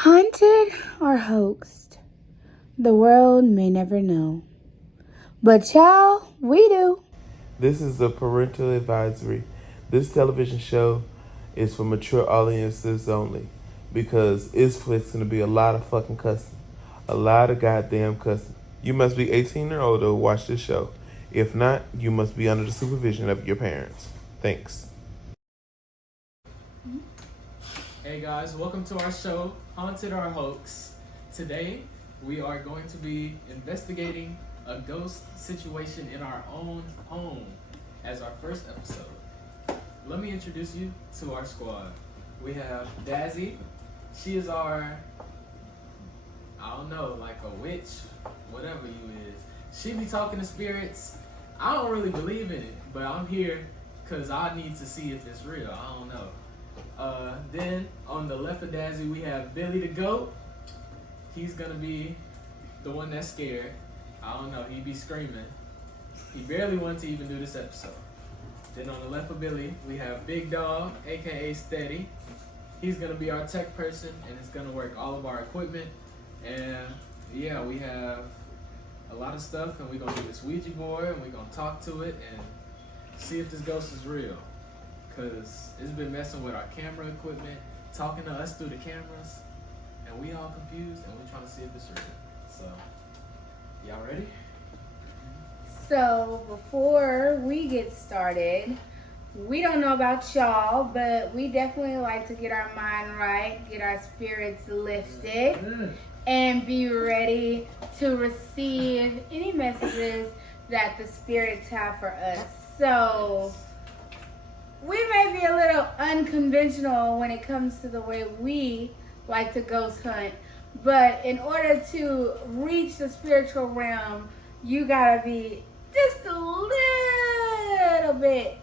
Haunted or hoaxed? The world may never know. But y'all, we do. This is a parental advisory. This television show is for mature audiences only because it's fixing to be a lot of fucking cussing. A lot of goddamn cussing. You must be 18 or older to watch this show. If not, you must be under the supervision of your parents. Thanks. Hey guys, welcome to our show, Haunted or Hoax. Today, we are going to be investigating a ghost situation in our own home as our first episode. Let me introduce you to our squad. We have Dazzy. She is our, like a witch, whatever you is. She be talking to spirits. I don't really believe in it, but I'm here because I need to see if it's real. I don't know. Then on the left of Dazzy, we have Billy the Goat. He's gonna be the one that's scared. I don't know, he be screaming. He barely wanted to even do this episode. Then on the left of Billy, we have Big Dog, aka Steady. He's gonna be our tech person and is gonna work all of our equipment. And yeah, we have a lot of stuff, and we're gonna do this Ouija board and we're gonna talk to it and see if this ghost is real. Cause it's been messing with our camera equipment, talking to us through the cameras, and we all confused, and we're trying to see if it's real. So, y'all ready? So, before we get started, we don't know about y'all, but we definitely like to get our mind right, get our spirits lifted, and be ready to receive any messages that the spirits have for us. So, we may be a little unconventional when it comes to the way we like to ghost hunt, but in order to reach the spiritual realm, you gotta be just a little bit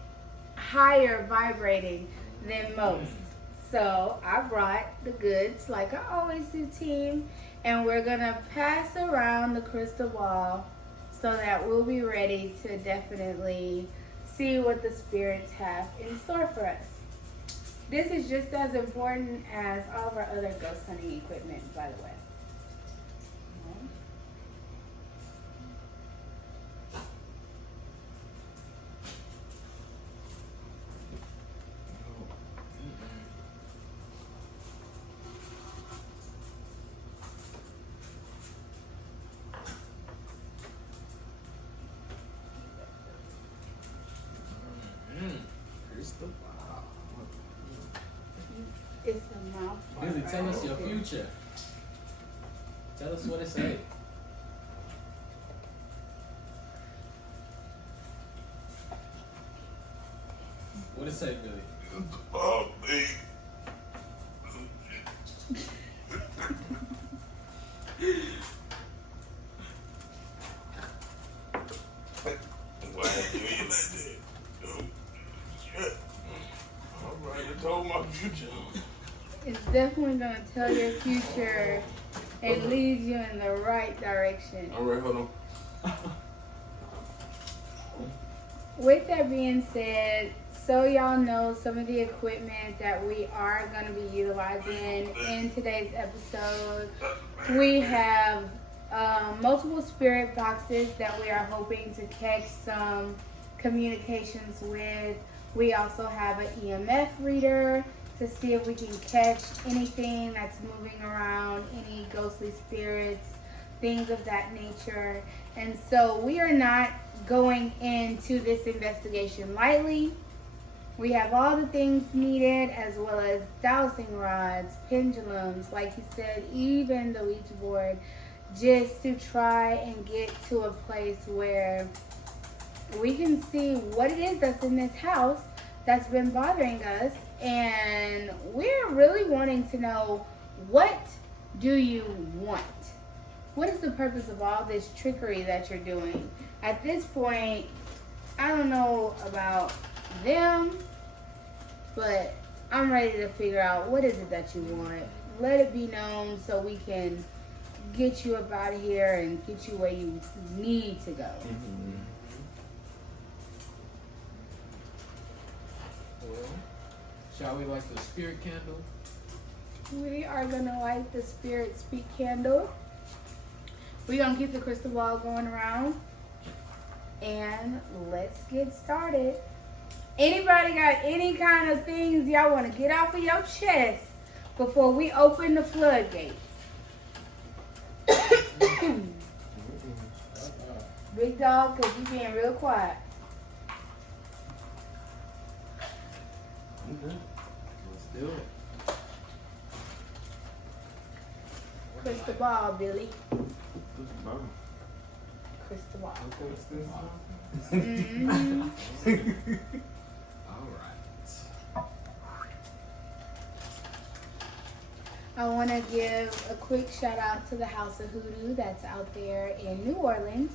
higher vibrating than most. So I brought the goods like I always do, team, and we're gonna pass around the crystal ball so that we'll be ready to definitely see what the spirits have in store for us. This is just as important as all of our other ghost hunting equipment, by the way. It's the mouth. Billy, tell us your future. Tell us what it say. What it say, Billy? Oh, me. Why do you like that? Shit. All right, I told my future. It's definitely going to tell your future and lead you in the right direction. All right, hold on. With that being said, so y'all know some of the equipment that we are going to be utilizing in today's episode. We have multiple spirit boxes that we are hoping to catch some communications with. We also have an EMF reader to see if we can catch anything that's moving around, any ghostly spirits, things of that nature. And so we are not going into this investigation lightly. We have all the things needed, as well as dowsing rods, pendulums, like you said, even the Ouija board, just to try and get to a place where we can see what it is that's in this house that's been bothering us. And we're really wanting to know, what do you want? What is the purpose of all this trickery that you're doing? At this point, I don't know about them, but I'm ready to figure out what is it that you want. Let it be known so we can get you up out of here and get you where you need to go. Well, shall we light the spirit candle We are gonna light the Spirit Speak candle. We're gonna keep the crystal ball going around. And let's get started. Anybody got any kind of things y'all want to get off of your chest before we open the floodgates? Big dog, because you being real quiet. Let's do it. Crystal ball, Billy. Crystal ball. Mm-hmm. All right. I want to give a quick shout out to the House of Hoodoo that's out there in New Orleans,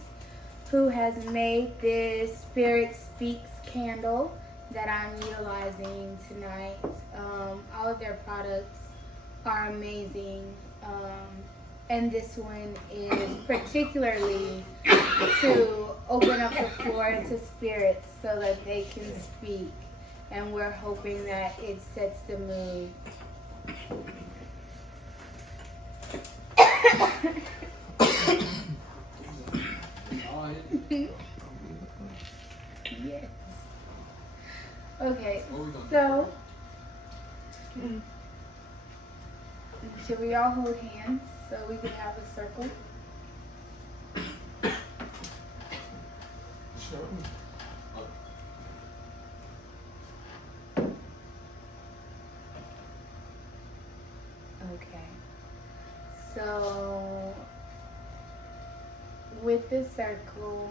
who has made this Spirit Speaks candle that I'm utilizing tonight. All of their products are amazing. And this one is particularly to open up the floor to spirits so that they can speak. And we're hoping that it sets the mood. Yes. Okay, so should we all hold hands so we can have a circle? Sure. Okay. So with this circle,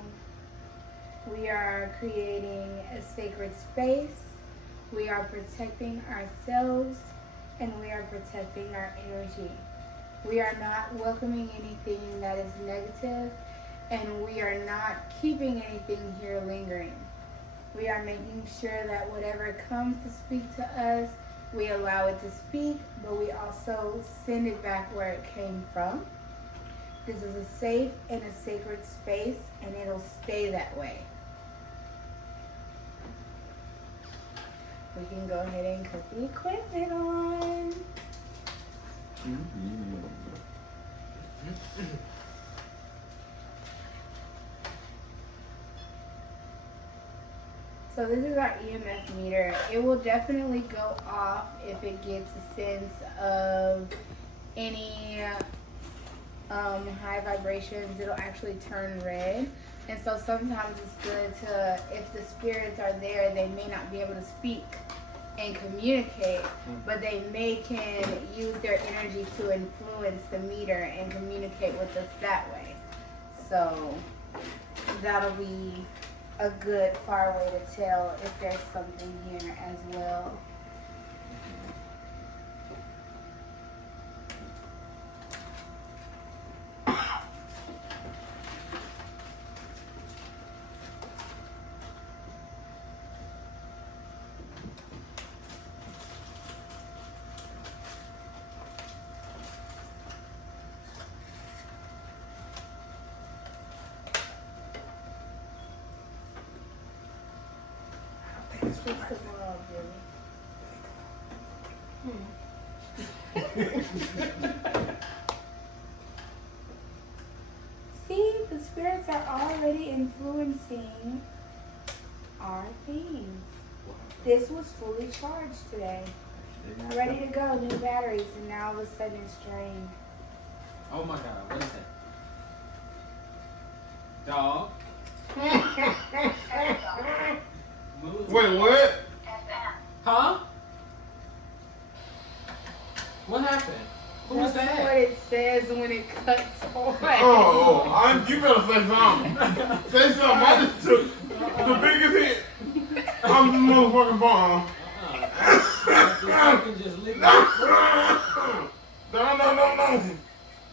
we are creating a sacred space. We are protecting ourselves and we are protecting our energy. We are not welcoming anything that is negative, and we are not keeping anything here lingering. We are making sure that whatever comes to speak to us, we allow it to speak, but we also send it back where it came from. This is a safe and a sacred space, and it'll stay that way. We can go ahead and put the equipment on. So this is our EMF meter. It will definitely go off if it gets a sense of any high vibrations. It'll actually turn red. And so sometimes it's good to, if the spirits are there, they may not be able to speak and communicate, but they can use their energy to influence the meter and communicate with us that way. So that'll be a good far way to tell if there's something here as well. Switch the ball, Billy. See, the spirits are already influencing our themes. This was fully charged today. Ready to go, new batteries, and now all of a sudden it's drained. Oh my God, what is that? Dog. Move. Wait, what? Huh? What happened? Who was That's that? what it says when it cuts away. You better say something. Say something. I just took the biggest hit. I'm the motherfucking bomb. Just lick it. No.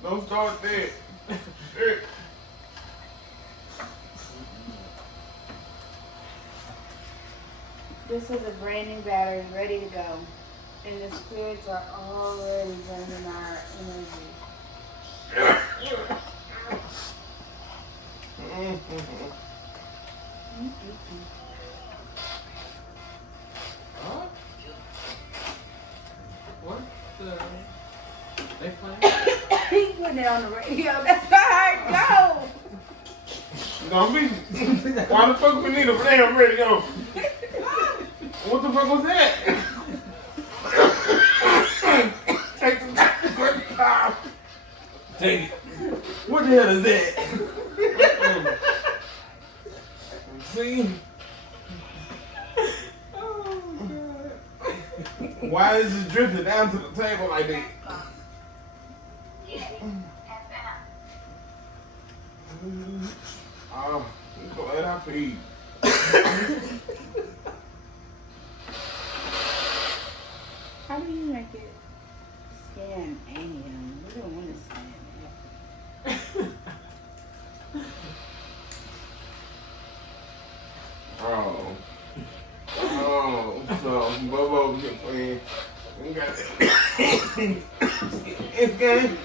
Don't start that. Shit. This was a brand new battery, ready to go. And the spirits are already burning our energy. Huh? What? They playing? He putting it on the radio. That's not how it goes. No, me. Why the fuck we need a damn radio? What the fuck was that? Take the Take it. What the hell is that? See? Oh, God. Why is it drifting down to the table like that? Oh, go ahead, I pee. How do you make it scan AM? We don't want to scan AM. So Bobo get playing. We got it's game.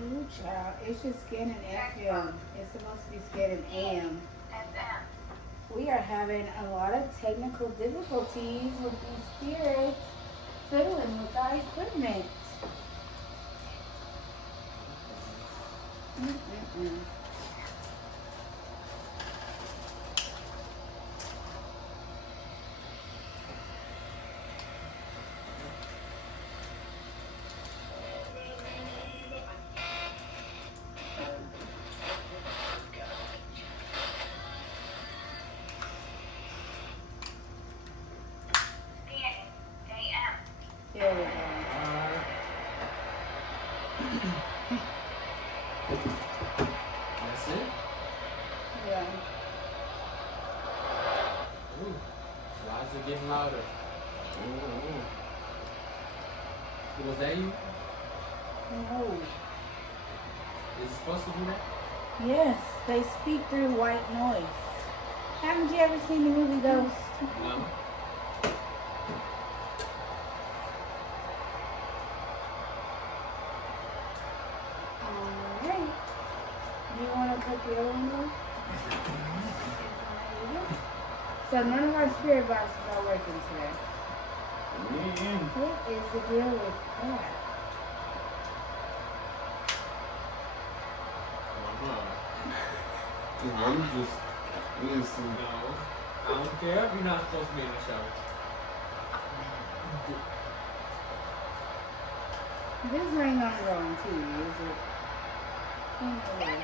Ooh, child, it's just scanning FM. It's supposed to be scanning AM. We are having a lot of technical difficulties with these spirits fiddling with our equipment. Mm-mm-mm. There we go. That's it? Yeah. Ooh. Why is it getting louder? Was that you? No. Is it supposed to do that? Yes, they speak through white noise. Haven't you ever seen the movie Ghost? No. Alright. Do you want to cut the other one off? So none of our spirit boxes are working today. What is the deal with that? I'm just listening. No. I don't care. You're not supposed to be in the show. This ain't gonna go on TV, is it? Ain't no way.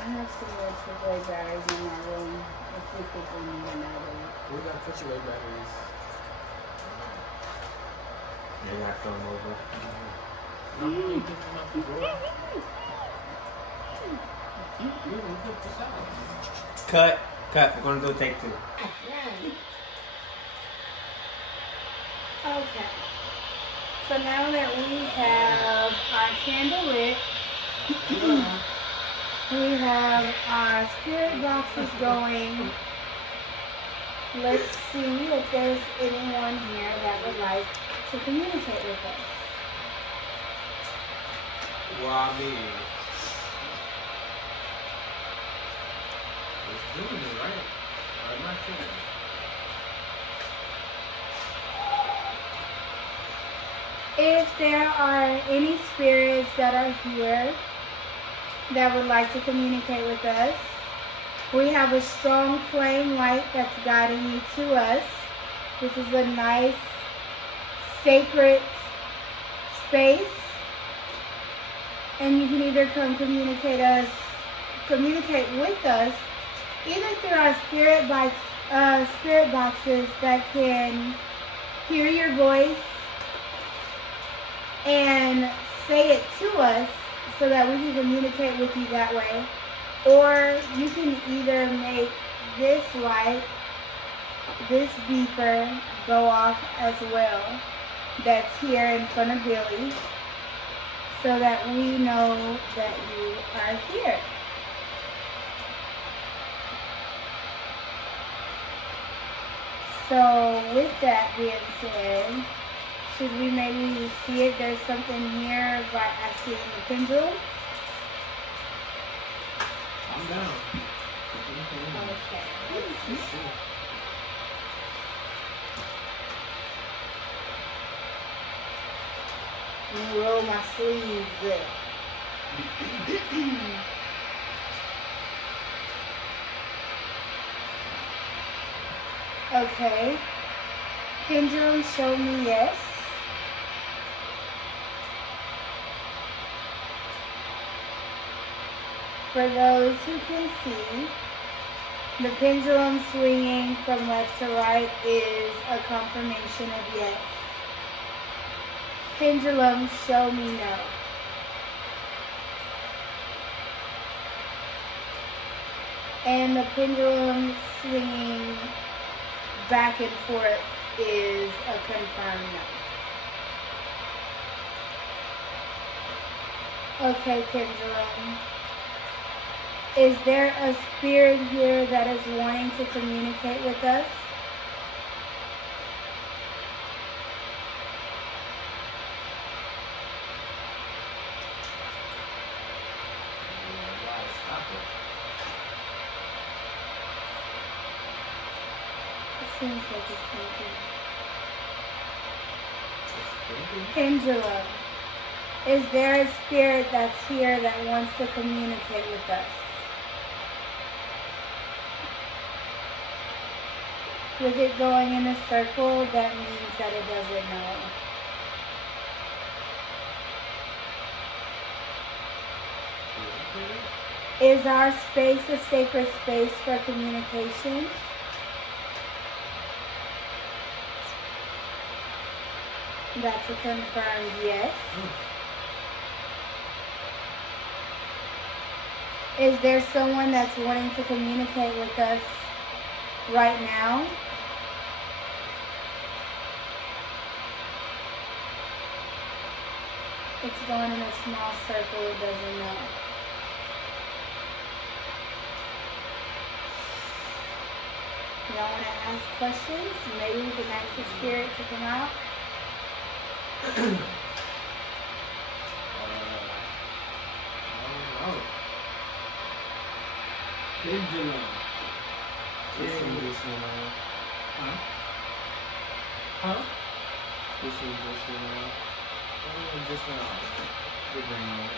I have some more AAA batteries in my room. If we could bring them in that way. We got AAA batteries. They got some over. No, you can't get them out the door. You put this out. Cut. We're gonna do take two. Okay. So now that we have our candle lit, we have our spirit boxes going. Let's see if there's anyone here that would like to communicate with us. Well, I mean, it's doing it, right? Or am I tripping? If there are any spirits that are here that would like to communicate with us, we have a strong flame light that's guiding you to us. This is a nice, sacred space. And you can either come communicate with us, either through our spirit boxes that can hear your voice and say it to us so that we can communicate with you that way. Or you can either make this light, this beeper, go off as well. That's here in front of Billy, so that we know that you are here. So with that being said, should we maybe see if there's something here by asking the pendulum? I'm down. Okay, let's see. Let me roll my sleeves up. Okay. Pendulum showed me yes. For those who can see, the pendulum swinging from left to right is a confirmation of yes. Pendulum show me no. And the pendulum swinging back and forth is a confirmed no. Okay, pendulum. Is there a spirit here that is wanting to communicate with us? It seems like it's thinking. Pendulum. Is there a spirit that's here that wants to communicate with us? With it going in a circle, that means that it doesn't know. Is our space a sacred space for communication? That's a confirmed yes. Is there someone that's wanting to communicate with us right now? It's going in a small circle, it doesn't know. Y'all want to ask questions? Maybe we can ask the spirit to come out. I don't know. Pendulum. This one. Huh? Huh? This one. Just now. Good ring.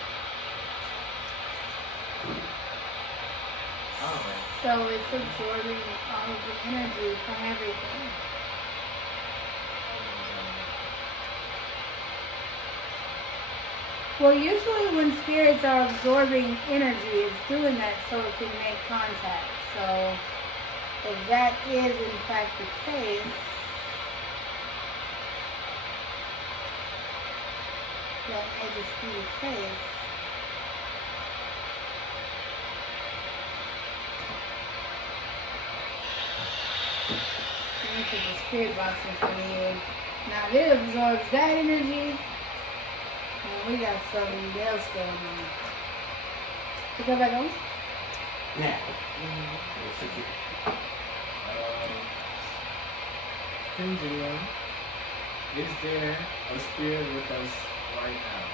Oh. So it's absorbing all of the energy from everything. Well, usually when spirits are absorbing energy, it's doing that so it can make contact. So if that is in fact the case, that may just be the case. Let me put the spirit box in front of you. Now if it absorbs that energy, we got something else going on. You go back on? Yeah. Pendulum. Is there a spirit with us right now?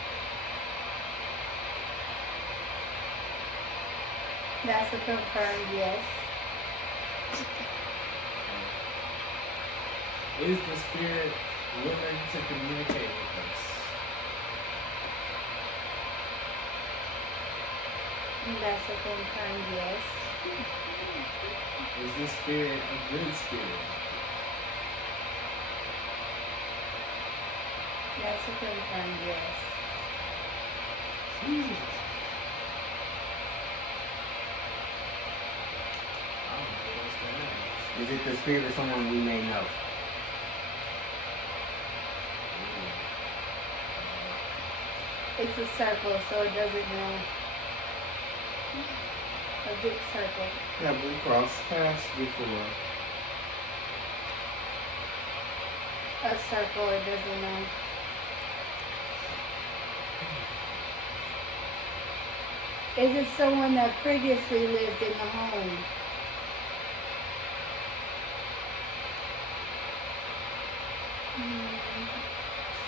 That's a confirmed yes. Is the spirit willing to communicate with us? That's a confirmed yes. Is this spirit a good spirit? That's a confirmed yes. I don't know what's going on. Is it the spirit of someone we may know? It's a circle, so it doesn't know. A big circle. Yeah, we crossed paths before. A circle, it doesn't know. Is it someone that previously lived in the home?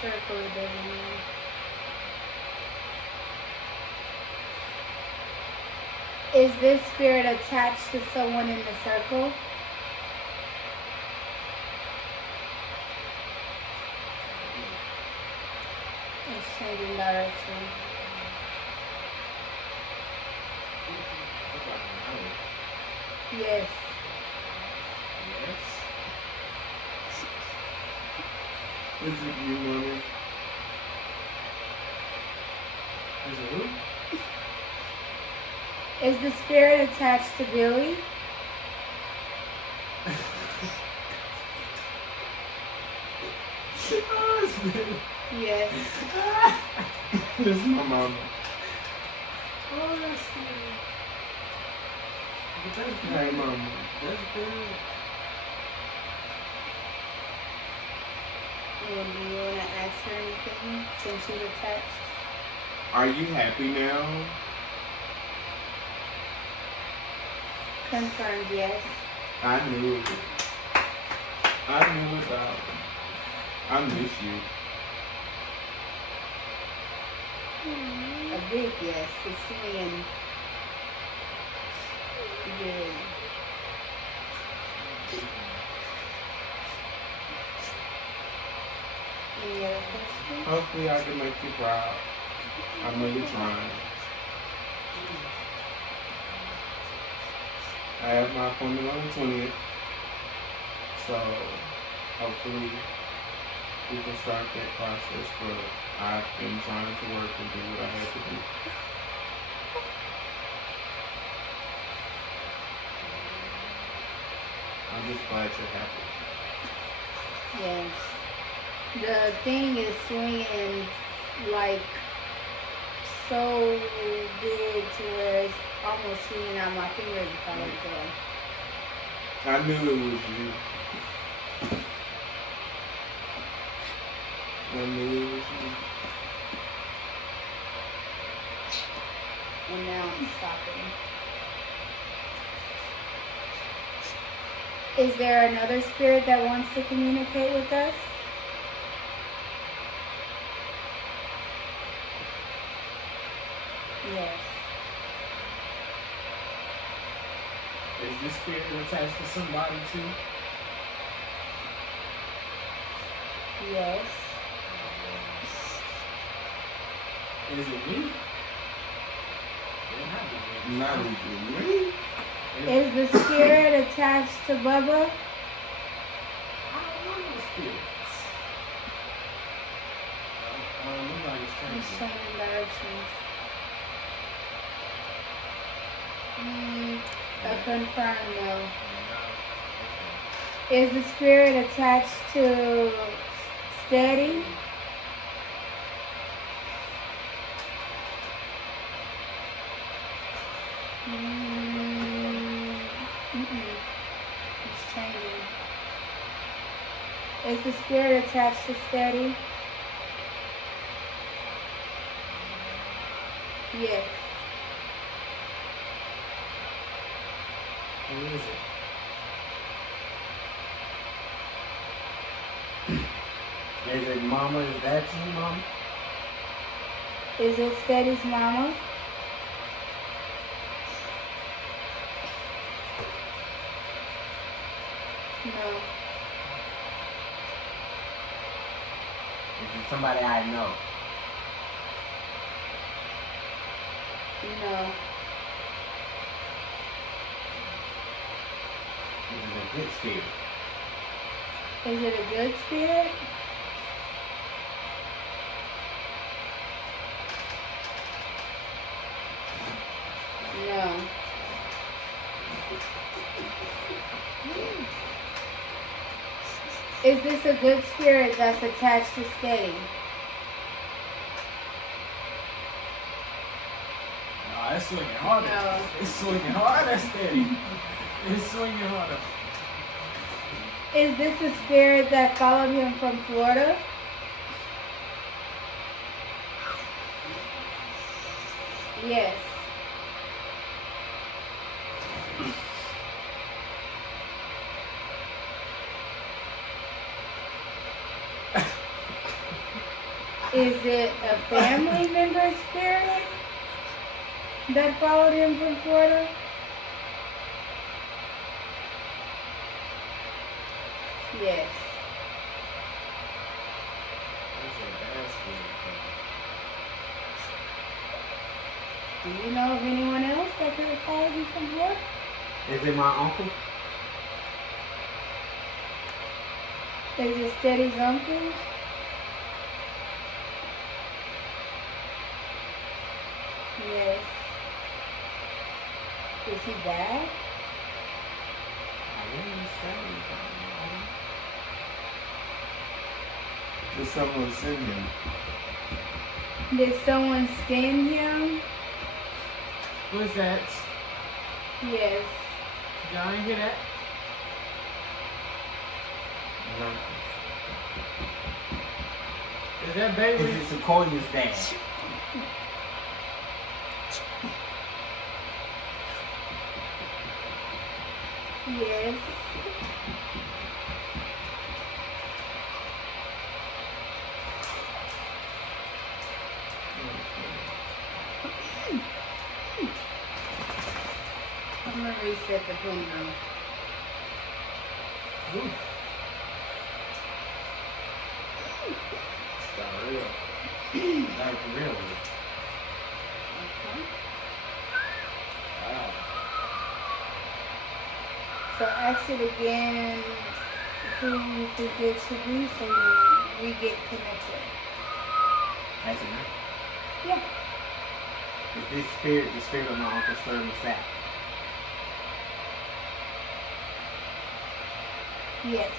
circle, it doesn't mean. Is this spirit attached to someone in the circle? It's changing direction. Yes. Yes. Is it you, mommy? Is it who? Is the spirit attached to Billy? Yes. This is my mama. Oh, that's good. But that's good. Hey, mama. That's good. Well, do you want to ask her anything since she's attached? Are you happy now? Confirmed, yes. I knew it. I knew it, dog. I miss you. A big yes. It's swinging good. Any other questions? Hopefully I can make you proud. I know you're trying. I have my appointment on the 20th. So hopefully we can start that process, but I've been trying to work and do what I had to do. I'm just glad you're happy. Yes. The thing is swinging like so big to where it's almost swinging out my fingers if I let go. I knew it was you. I knew it was you. And now I'm stopping. Is there another spirit that wants to communicate with us? Yes. Is this spirit attached to somebody too? Yes. Is it me? It might be me. Not even me. Is the spirit attached to Bubba? I don't know those spirits. Nobody's It's changing. changing directions. A confirm no. Is the spirit attached to Steady? It's changing. Is the spirit attached to Steady? Yes. Who is it? Is it mama? Is that you, mama? Is it Steady's mama? No. Is it somebody I know? No. Is it a good spirit? Is it a good spirit? No. Is this a good spirit that's attached to Steady? Nah, it's swinging harder. No. It's swinging harder, Steady. It's swinging harder. Is this a spirit that followed him from Florida? Yes. Is it a family member spirit that followed him from Florida? Yes. Do you know of anyone else that could have followed you from Florida? Is it my uncle? Is it Steady's uncle? Yes. Is he bad? I didn't say anything. Did someone send him? Did someone skin him? What's that? Yes. Y'all ain't hear that? No. Is that Bailey? Is it Sequoia's dad? Yes. I'm gonna reset the pendulum. Ooh. It's got real. Like really? Okay. Wow. So ask it again who you think it should be so we get connected. Has it not? Yeah. Is this spirit the spirit of my Uncle Shirley Sapp? Yes.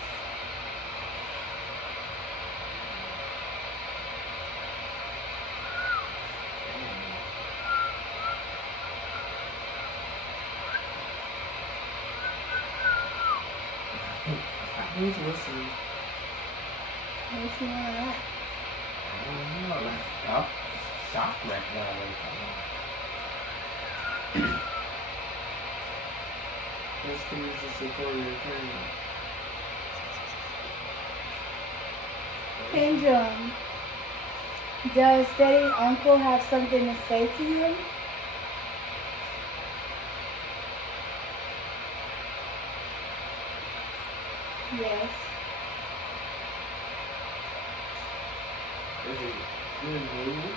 Who's listening? Makes you want that. I don't know. Like, I'm shocked like that. Let's come to support your camera. Pendulum. Does Steady's uncle have something to say to him? Yes. Is it good news?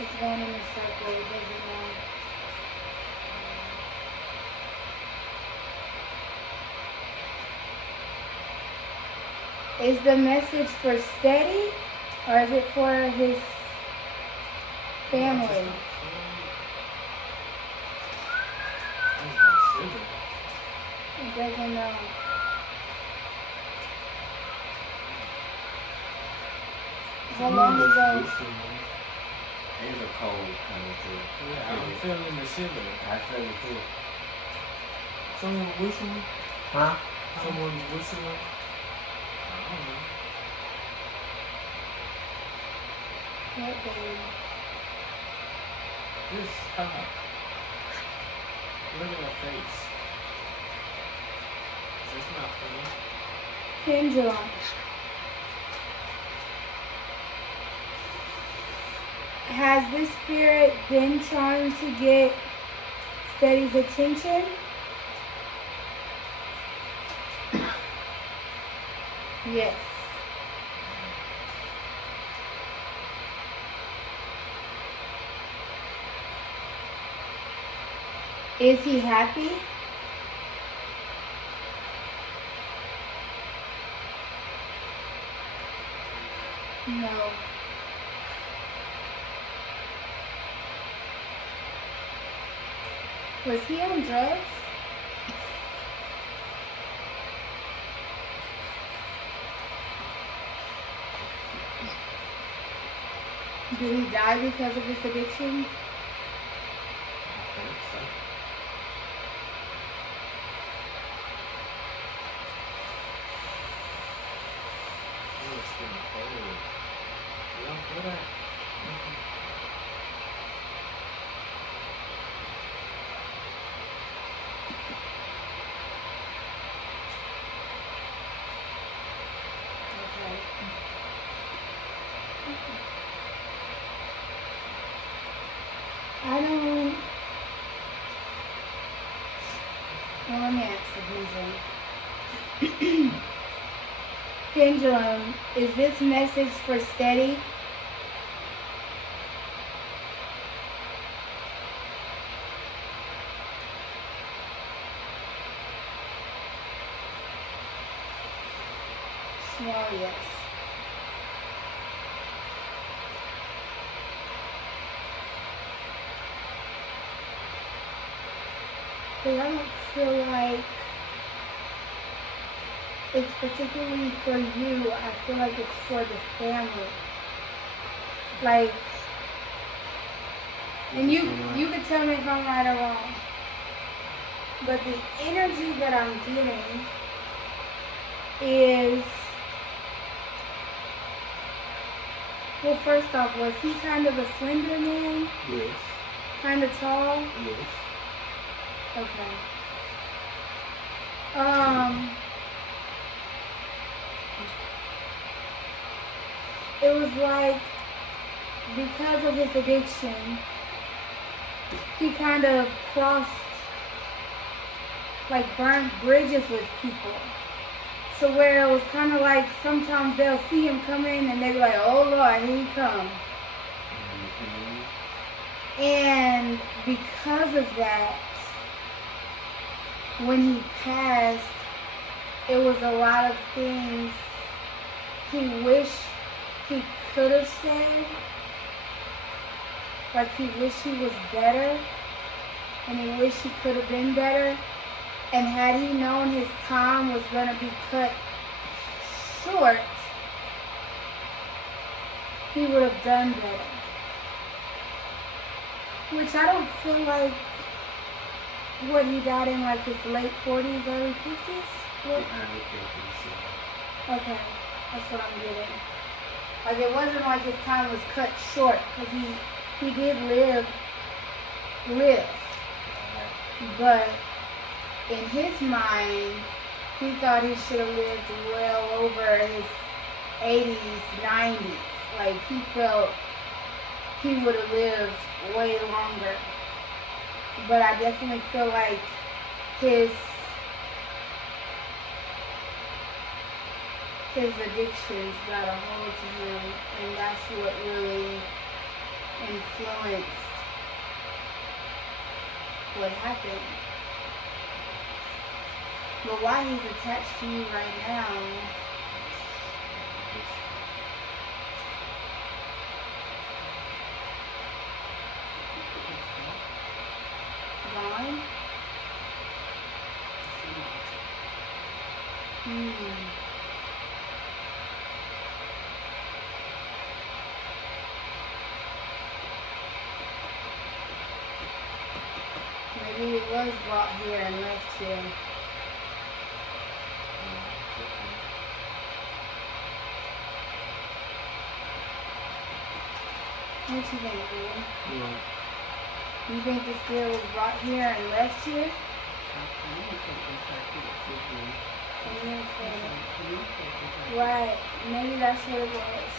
It's going in a circle. It doesn't know. Is the message for Steady or is it for his family? It doesn't know. How long ago? There's a cold coming through. Yeah, I'm feeling the shiver. I feel it too. Someone whistling? Huh? Someone's whistling? I don't know. What baby? Just stop. Look at her face. That's not funny. Pendulum. Has this spirit been trying to get Steady's attention? Yes. Is he happy? No. Was he on drugs? Did he die because of his addiction? I think so. Oh, it's getting cold. Y'all feel that? Well, let me ask the pendulum. Pendulum, is this message for steady? Small yes. Because I don't feel like it's particularly for you. I feel like it's for the family. Like, and you can tell me if I'm right or wrong. But the energy that I'm getting is, well, first off, was he kind of a slender man? Yes. Kind of tall? Yes. Okay. It was like, because of his addiction, he kind of crossed, like burnt bridges with people. So where it was kind of like sometimes they'll see him come in and they'll be like, oh Lord, here he comes. And because of that, when he passed, it was a lot of things he wished he could have said. Like he wished he was better, and he wished he could have been better. And had he known his time was going to be cut short, he would have done better. Which I don't feel like, what, he died in like his late 40s, early 50s? What? Okay, that's what I'm getting. Like it wasn't like his time was cut short, because he did live. But in his mind, he thought he should have lived well over his 80s, 90s. Like he felt he would have lived way longer. But I definitely feel like his addictions got a hold to him, and that's what really influenced what happened. But why he's attached to you right now? Gone? Maybe it was brought here and left here. What you think, Ian? You think this girl was brought here and left here? Right, maybe that's what it was.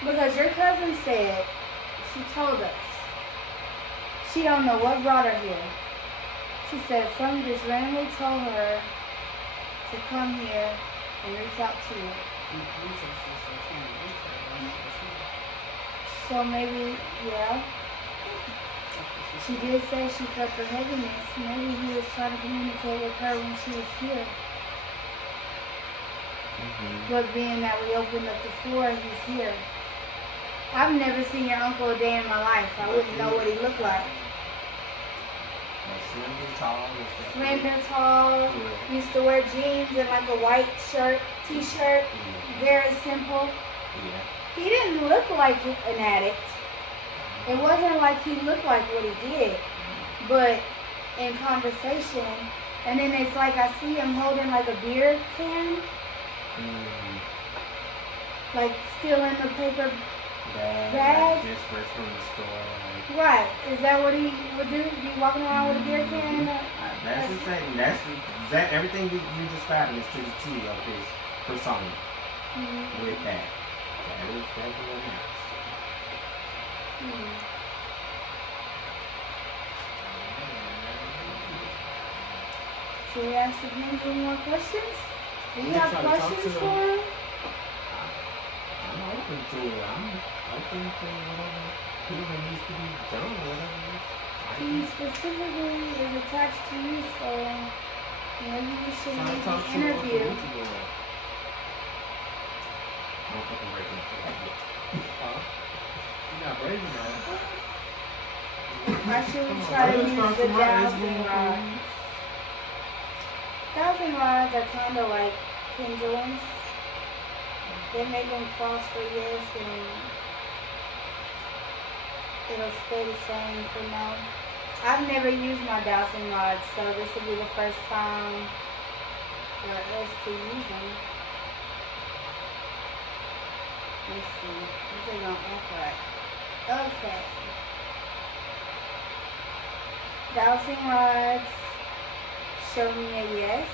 Because your cousin said, she told us, she don't know what brought her here. She said someone just randomly told her to come here and reach out to you. So maybe, yeah. She did say she felt the heaviness. Maybe he was trying to communicate with her when she was here. But being that we opened up the floor, he's here. I've never seen your uncle a day in my life. I wouldn't know what he looked like. Slender, tall, used to wear jeans and like a white shirt, t-shirt, very simple. He didn't look like an addict. It wasn't like he looked like what he did. But in conversation, and then it's like I see him holding like a beer can. Like stealing the paper bag. Just fresh from the store. Right. Is that what he would do? Be walking around with a beer can? That's the thing. That's everything you described is to the T of his persona. With that. That is exactly what happens. Should we ask him some more questions? Do you Yeah, have try to talk questions to for him? I'm open to it. I'm open to whatever people needs to be done or whatever. He specifically is attached to you, so maybe you should Trying to leave talk the to him. interview. I don't think I'm ready for that yet. You got brazen now. Why should we Come on, try to let's use start the from right. dowsing rods? Dowsing rods are kind of like pendulums. They make them cross for yes, and it'll stay the same for now. I've never used my dowsing rods, so this will be the first time for us to use them. Let's see. They're gonna act right. Okay. Dowsing rods. Show me a yes.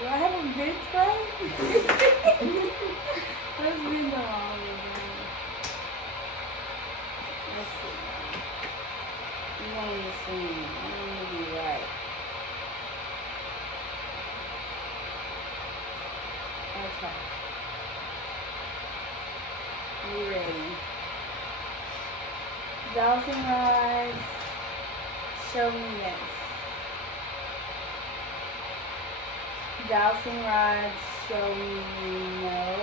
Do I have a big right? Let's be the wrong one. Let's see. You want me to sing. I want to be right. Okay. You ready? Dowsing rods. Show me yes. Dowsing rods. Show me no.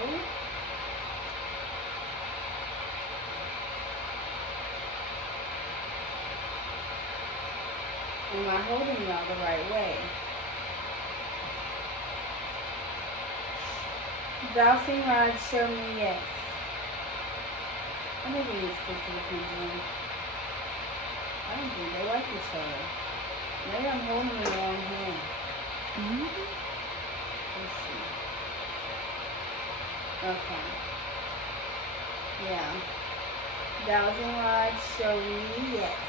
Am I holding y'all the right way? Dowsing rods. Show me yes. I think we need to stick to the pendulum. I don't think they like each other. Maybe I'm holding the wrong hand. Let's see. Okay. Yeah. Dowsing rods. Show me yes.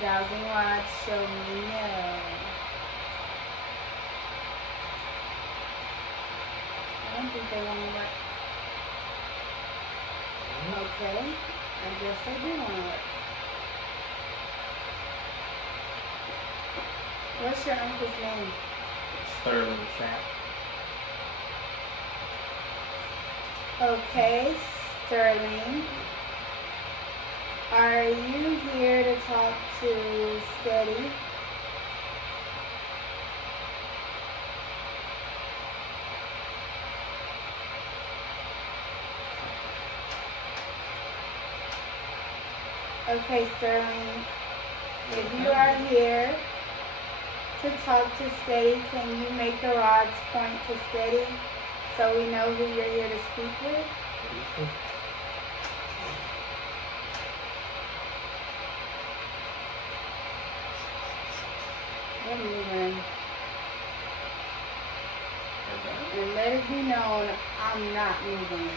Dowsing rods. Show me no. I don't think they want to work. Okay. I guess they do want to work. What's your uncle's name? Sterling Sapp. Okay, Sterling. Are you here to talk to Steady? Okay, Sterling. If you are here to talk to Steady, can you make the rods point to Steady so we know who you're here to speak with? They're moving. And let it be known, I'm not moving.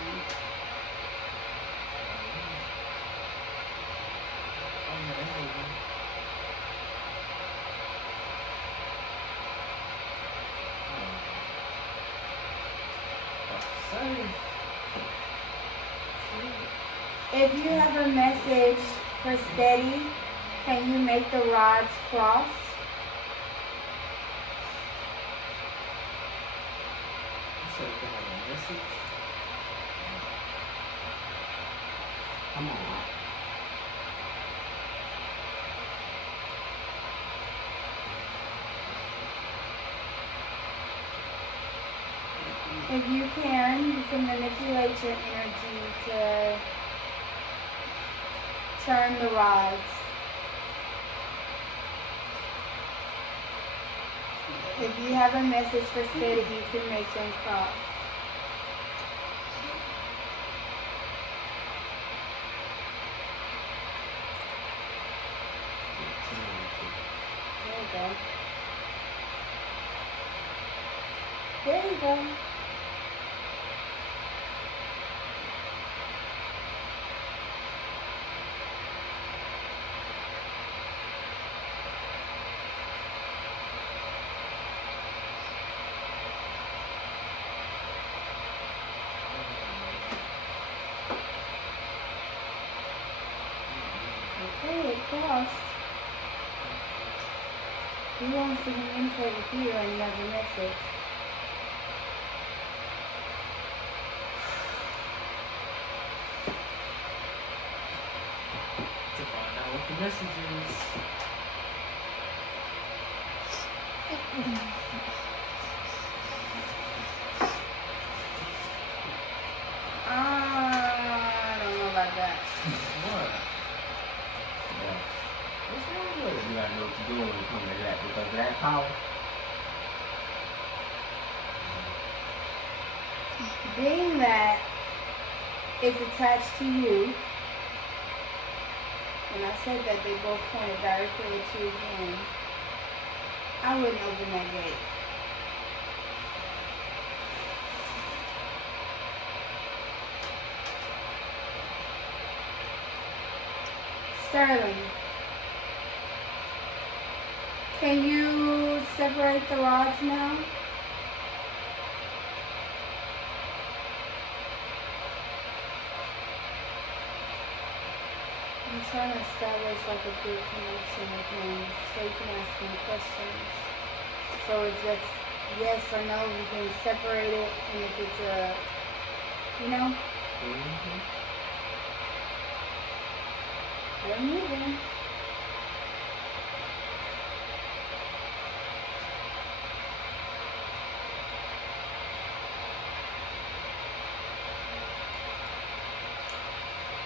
If you have a message for Steady, can you make the rods cross? So if they have a message. Come on. If you can manipulate your energy to turn the rods. If you have a message for Steady, you can make them cross. There you go. There you go. crossed. He wants to communicate with you and he has a message. To find out what the message is. I don't know about that. What? Yeah. What's wrong with it? You gotta know what you're doing when it comes to that because of that power. Being that it's attached to you, and I said that they both pointed directly at you again, I wouldn't open that gate. Sterling, can you separate the rods now? I'm trying to establish like a good connection with him so you can ask him questions. So it's just yes or no, you can separate it, and if it's a, you know, they're moving.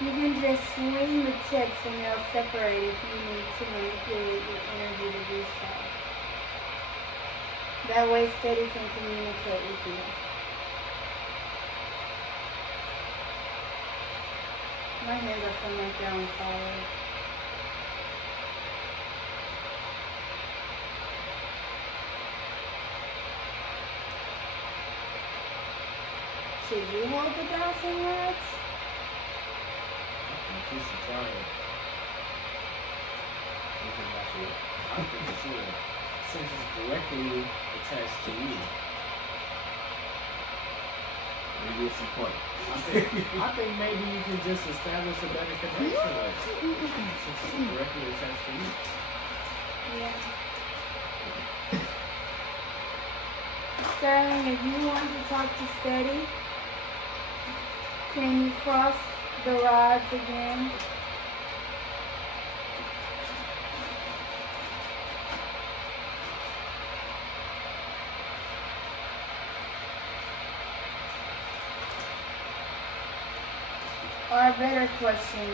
You can just swing the tips and they'll separate if you need to manipulate your energy to do so. That way Steady can communicate with you. My hands are feeling like they're on fire. Should you hold the dowsing rods? You should try it. I think you should. Since it's directly attached to you. Maybe it's important. I think maybe you can just establish a better connection with it. Since it's directly attached to you. Yeah. Sterling, if you want to talk to Steady, can you cross the rods again? Or a better question,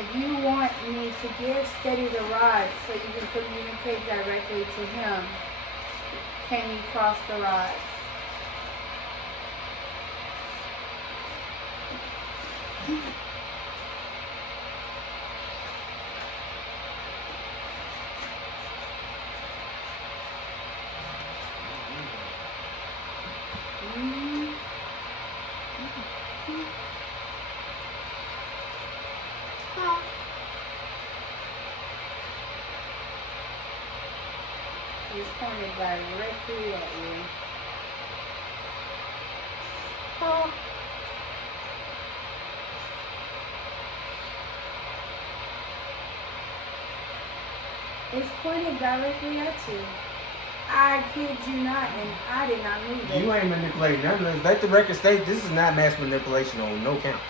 if you want me to give Steady the rods so you can communicate directly to him, can you cross the rods? He's pointed directly at you. Oh. It's pointed directly at you. I kid you not, and I did not move it. You ain't manipulating nothing. Let the record state this is not mass manipulation on no count.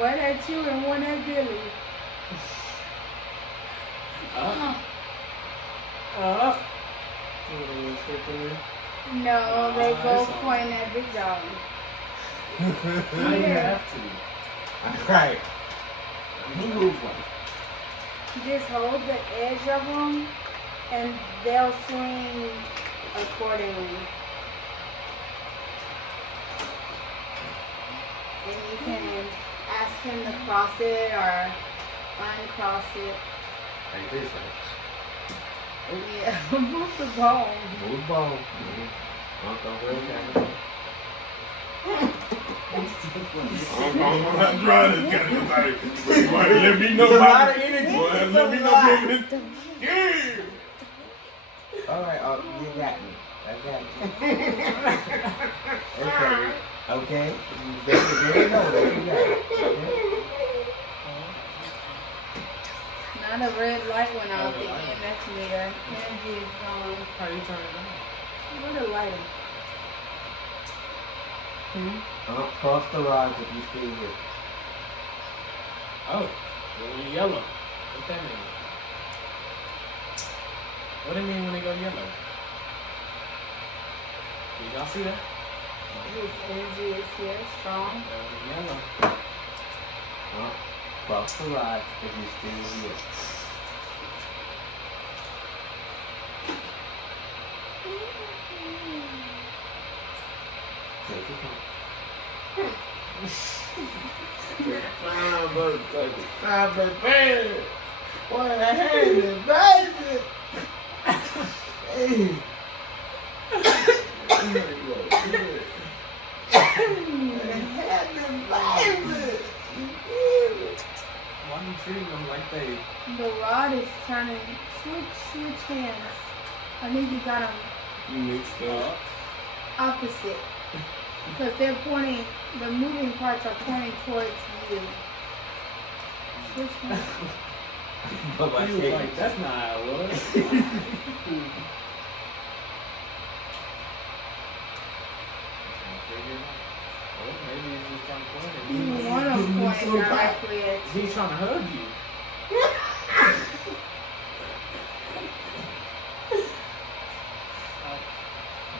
One at you and one at Billy. No, they both point at Big Dog. Now you have to. Right. He moved one. Just hold the edge of them, and they'll swing accordingly. And you can ask him to cross it or uncross it. Like this, right? Yeah, move the ball. Move the ball. Uncle Will camera. I'm not trying to get nobody. Let me know. It's a lot of energy. Let me know. Yeah. All right, you got me. I got you. Okay. Okay. There you go. There you go. Okay. Now the red light went Oh, off, the the light. EMF meter. Energy is gone. How you turn it on? What a lighter. Cross the rods if you still here. Oh, well, yellow. What that mean? What do it mean when they go yellow? Did y'all see that? His energy is here, strong. Yellow. Cross the rods if you still here. Take your time. Time but baby. What a hand, baby. Hey. Why you treating them like they? The rod is turning. Switch hands. I think you got them Mixed up. opposite. Because they're pointing, the moving parts are pointing towards you. Switch hands. Bye-bye. He was like, that's not how it was. Oh, maybe he's just trying to point at You you. want to point directly at you. He's trying to hug you.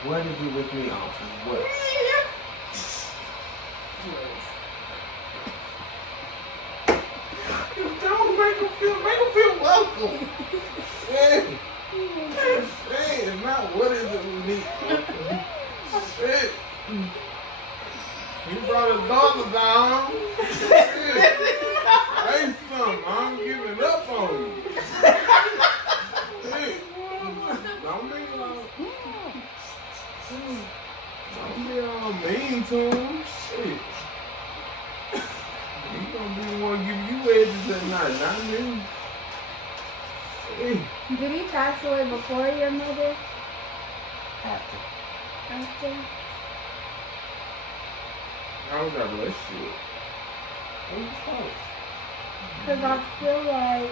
What did you with me on? What? Don't make him feel welcome. Shit. Shit, not what is it we need. Shit. You brought his daughter down. Shit. Hey, son, I'm giving up on you. Shit. Don't be all mean to him. Shit. He's gonna be the one giving you edges at night, not me. Hey. Did he pass away before your mother? After. After? How was that relationship? It was close. Because I feel like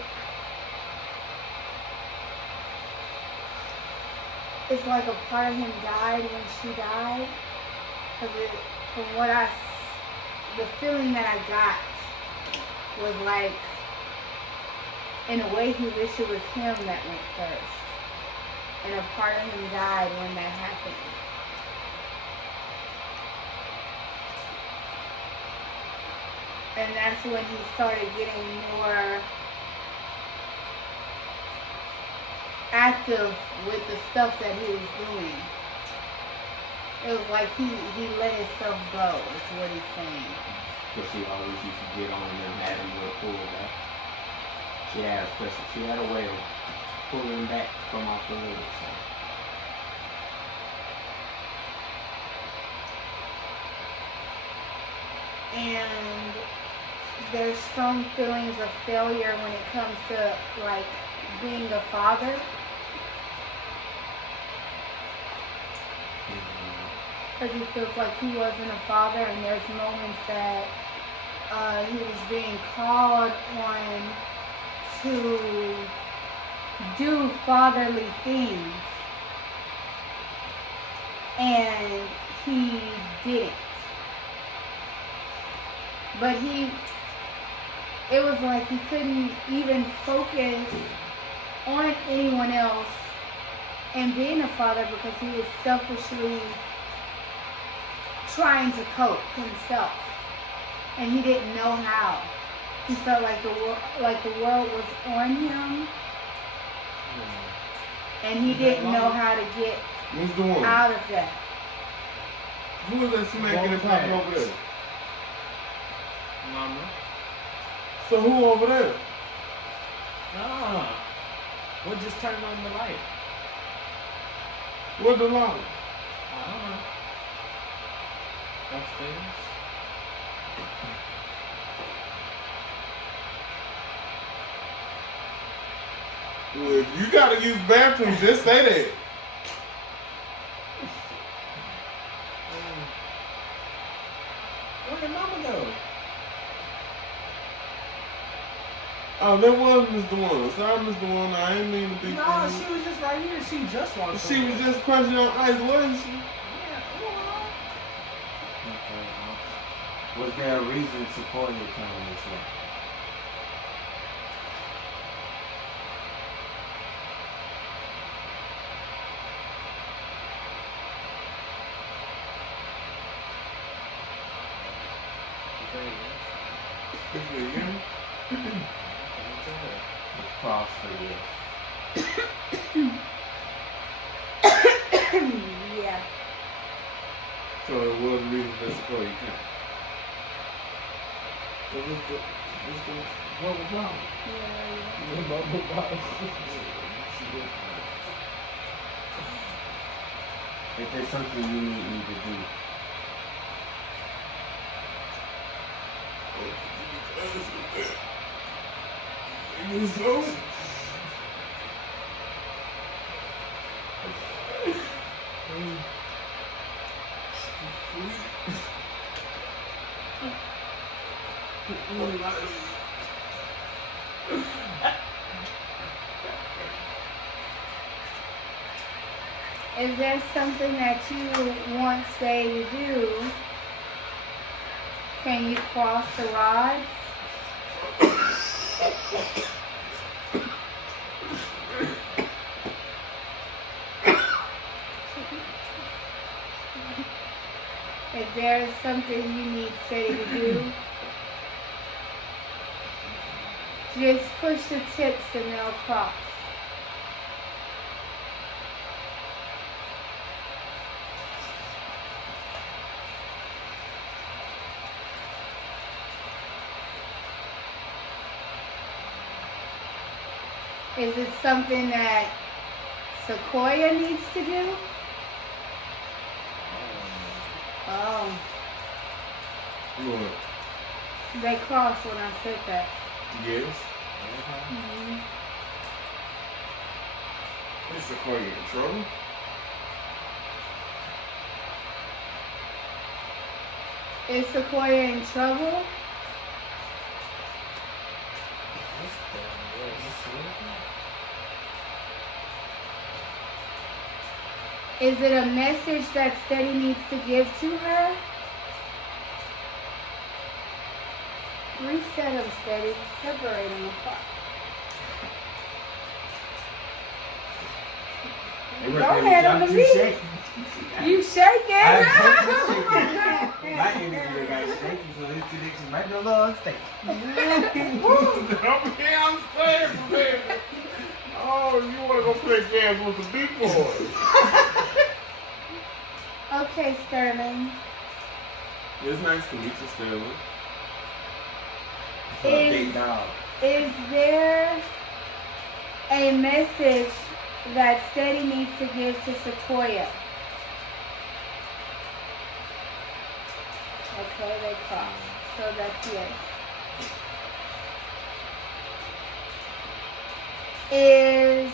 it's like a part of him died when she died. Because from what the feeling that I got was like, in a way, he wished it was him that went first. And a part of him died when that happened. And that's when he started getting more active with the stuff that he was doing. It was like he let himself go, is what he's saying. Because she always used to get on and had him real pull back. She had a special, she had a way of pulling back from off the wood. So. And there's strong feelings of failure when it comes to like being a father. Because he feels like he wasn't a father, and there's moments that he was being called on to do fatherly things, and he didn't. But it was like he couldn't even focus on anyone else and being a father because he was selfishly trying to cope himself, and he didn't know how. He felt like the world was on him, and he didn't know how to get Who's the one? out of that. Who is that smacking and popping over there? Mama. So who over there? Ah. What just turned on the light? What the light? I don't know. Upstairs. Well, if you gotta use bathrooms, just say that. Where did Mama go? Oh, that was Mr. One. Sorry, Mr. One. I ain't mean to be. No, she was just right here. She just walked. She was just crunching on ice, wasn't she? Was there a reason Sequoia came this way? Cross for this. Yeah. So it was the reason that Sequoia came. What was the bubble bottle? Yeah. The bubble bottle. If there's something you need me to do, If there's something that you want Say to do, can you cross the rods? If there is something you need Say to do, just push the tips and they'll cross. Is it something that Sequoia needs to do? Oh, What? they crossed when I said that. Yes. Mhm. Is Sequoia in trouble? Is Sequoia in trouble? Is it a message that Steady needs to give to her? Reset them, Steady. Separate them apart. Go ahead on the beat. You shaking? my energy got shaky, so this prediction might be a little unstable. I'm saying, baby. Oh, you want to go play jazz with the big boys? Okay, Sterling. It's nice to meet you, Sterling. Big dog. Is there a message that Steady needs to give to Sequoia? Okay, they cross. So that's yes. Is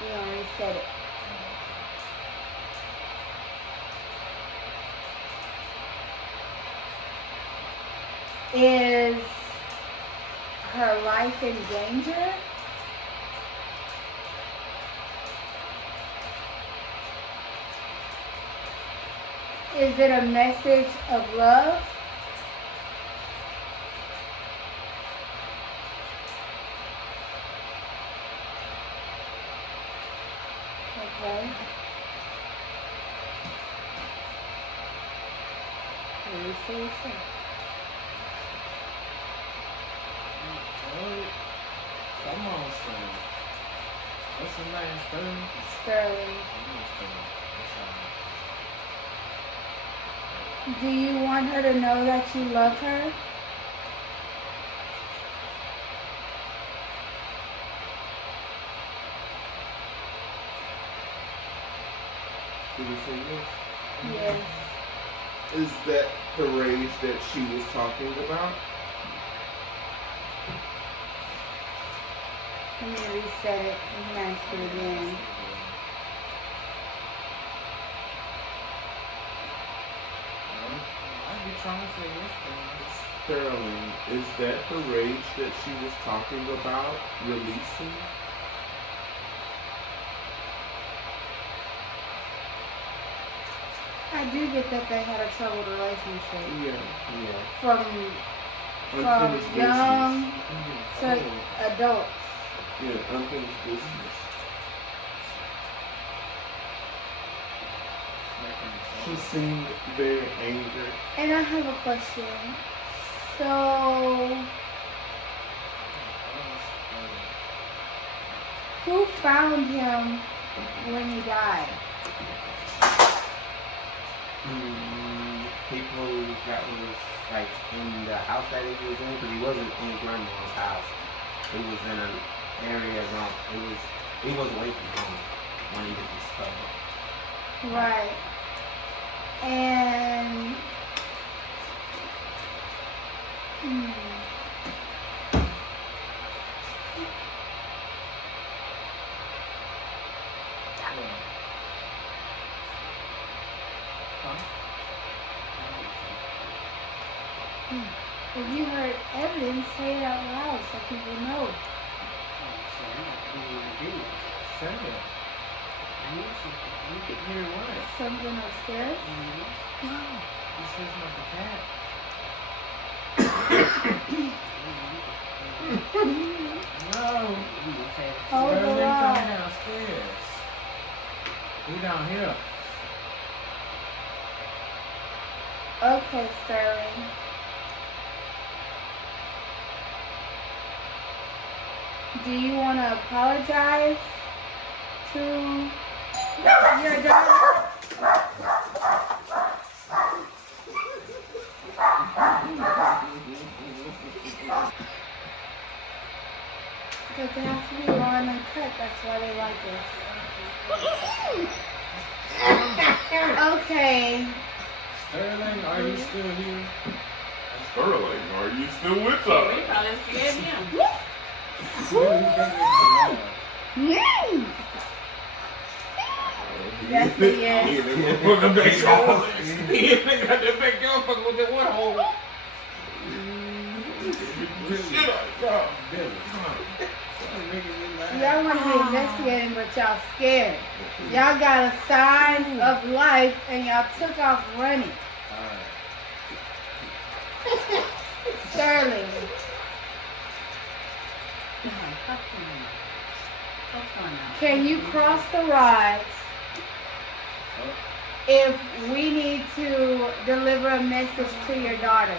you already said it. Is her life in danger? Is it a message of love? Okay. Let me see what's up. Come on, Sterling. What's your name, Sterling? Sterling. That's Do you want her to know that you love her? Did you say yes? Yes. Is that the rage that she was talking about? Let me reset it and ask it again. I'd be trying to say yes, Sterling, is that the rage that she was talking about releasing? I do get that they had a troubled relationship. Yeah. From Unfinished young business. to adults. Yeah, unfinished business. She seemed very angry. And I have a question. So, who found him when he died? People that was like in the house that he was in, because he wasn't in grandma's house. He was in an area around. He was away from home when he was discovered. Right. And if you heard evidence, say it out loud so people know. Say it. You can hear what? Something upstairs? No. This is not the cat. No. Oh, Sterling wow. coming downstairs. We down here. Okay, Sterling. Do you want to apologize to your daughter? Because it has to be raw and uncut. That's why they like it. Okay. Sterling, are you still here? Sterling, are you still with us? We probably scared him. Mm. That's a yes. He got that back door fucking with that one hole. Shit up, Billy. Y'all want to be investigating, but y'all scared. Y'all got a sign of life, and y'all took off running. Alright. Sterling, can you cross the rods if we need to deliver a message to your daughter?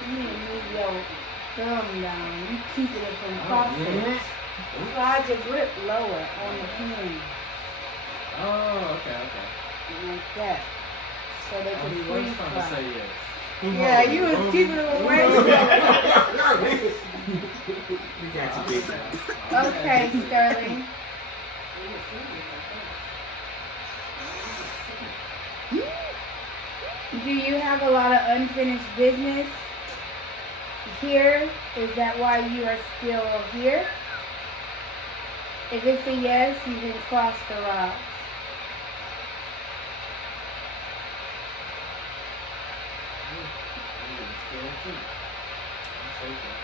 You need to move your thumb down. You keeping it from crossing. Slide your grip lower on the pen. Oh, okay. Like that. So they I can was freeze trying to fry. say yes. Yeah, you was keeping it away. We got you, big guy. Okay, Sterling. Do you have a lot of unfinished business here? Is that why you are still here? If it's a yes, you can cross the rods. I'm getting scared too. I'm shaking.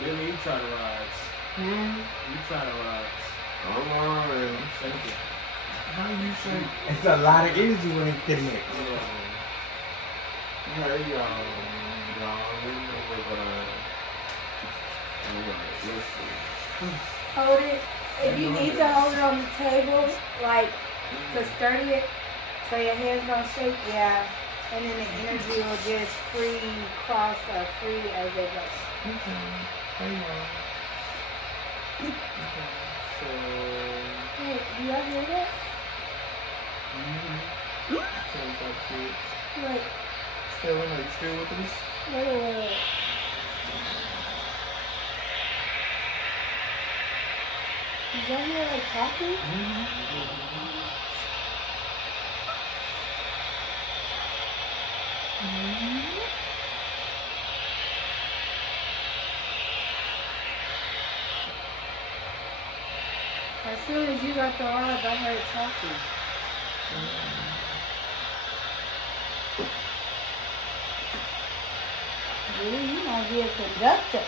Billy, you try the rides. You try the rides. Alright. I'm shaking. How you say? It's a lot of energy when it connects. Hey y'all. We know we're gonna. Alright, let's see. Hold it. If you need to hold it on the table, like to sturdy it, so your hands don't shake, yeah. And then the energy will just free cross or free as it goes. Hey y'all. So. Hey, do y'all hear that? Sounds like kids. Wait, Sterling, are you still with us? wait. Is y'all hear like talking? As soon as you got the odds, I heard talking. Really, you might be a conductor.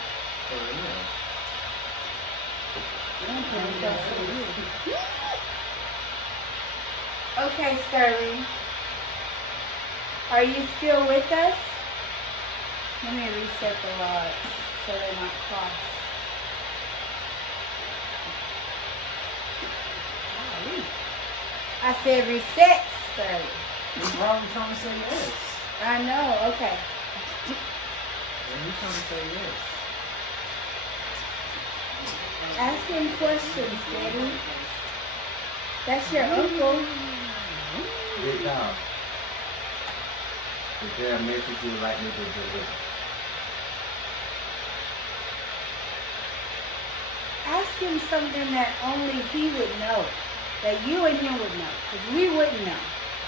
Okay, Sterling. Are you still with us? Let me reset the rods so they're not crossed. I said reset, Sterling. It's Robert trying to say yes. I know, okay. And you trying to say yes. Ask him questions, Daddy. That's your uncle. Big dog. Is there a message you would like me to deliver? Ask him something that only he would know. That you and him would know. Because we wouldn't know.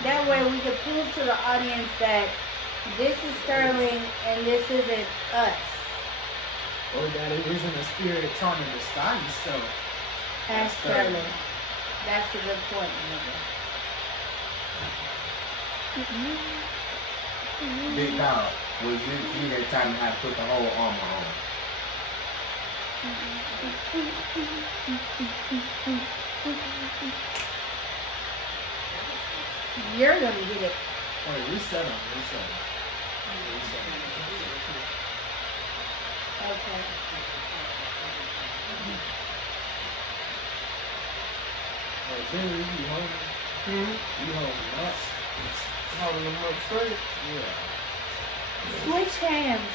That way we could prove to the audience that this is Sterling and this isn't us. Or that it isn't a spirit trying to disguise itself. Ask Sterling. That's a good point, nigga. Big dog, will you give me that time to have to put the whole armor on? You're gonna get it. Wait, reset them. Okay. Hey, Billy, you holding? You holding up? Holding them up straight. Yeah. Switch hands.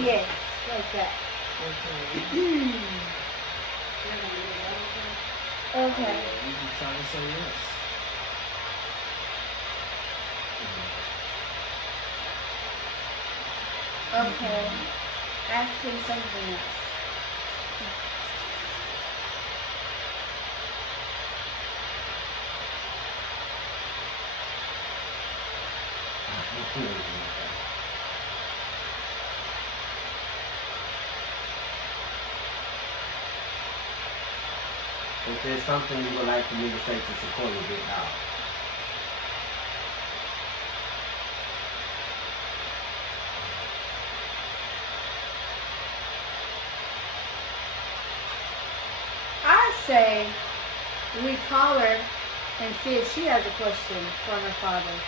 Yes, like that. Okay. You just trying to say yes. Okay. Ask him something else. If there's something you would like for me to say to support you, big dog. I say we call her and see if she has a question for her father.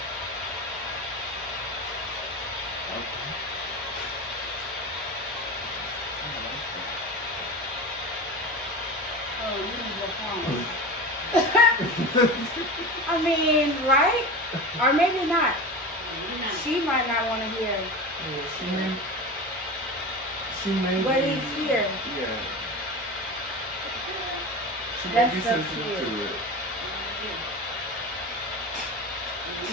Oh, you need your phone. I mean, right? Or maybe not. She might not want to hear it. Yeah, she may But be, he's here. yeah. She may That's be so sensitive cute. to it. She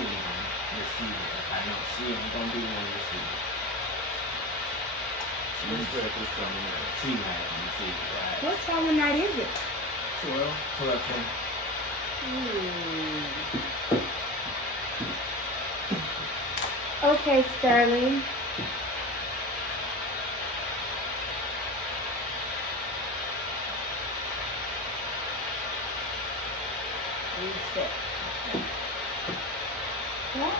ain't gonna receive it. I know she ain't gonna be the one to receive it. What's that this coming out? She might receive it, right? What time of night is it? 12. 12 10. Okay, Sterling. Reset. Oh,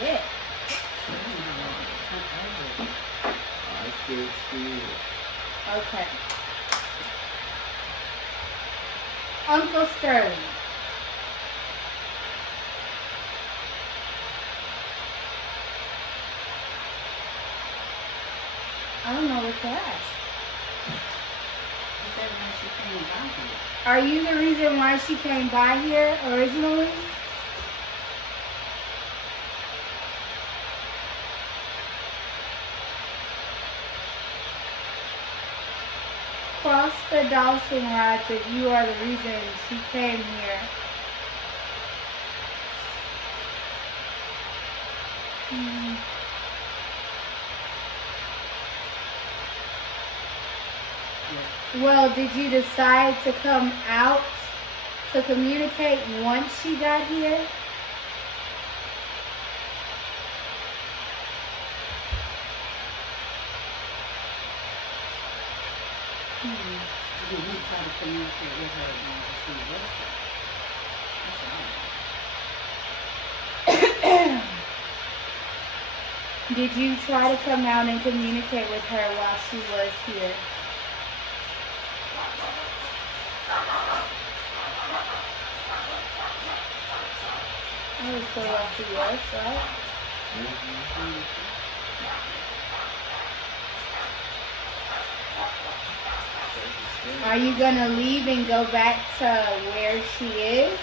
shit. I stood still. Okay. Uncle Sterling. I don't know what to ask. Are you the reason why she came by here originally? Cross the Dawson rods if you are the reason she came here. Well, did you decide to come out to communicate once she got here? Did we try to communicate with her when she was there? Did you try to come out and communicate with her while she was here? I was so off the yes, right? Are you gonna leave and go back to where she is?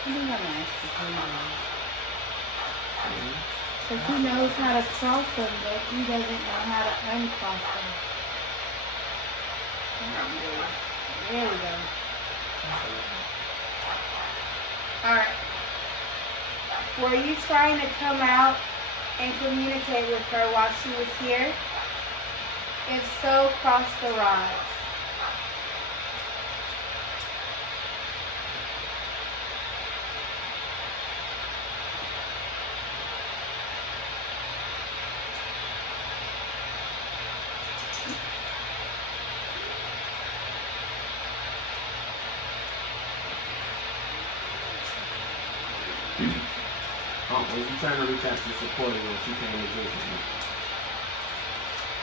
I think I'm gonna ask the because he knows how to cross them, but he doesn't know how to uncross them. There we go. Alright. Were you trying to come out and communicate with her while she was here? If so, cross the rods. Was you trying to reach out to support her when she came to visit you?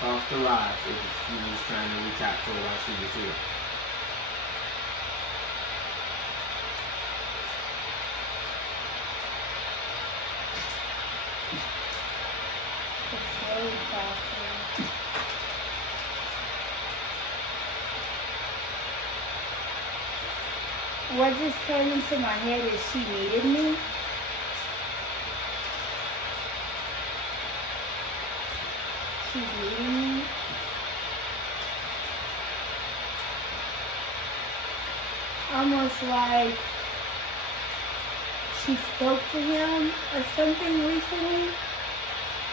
Off the rise if you was trying to reach out to her while she was here. It's slowly crossing. What just came into my head is she needed me. She's needing me. Almost like she spoke to him or something recently.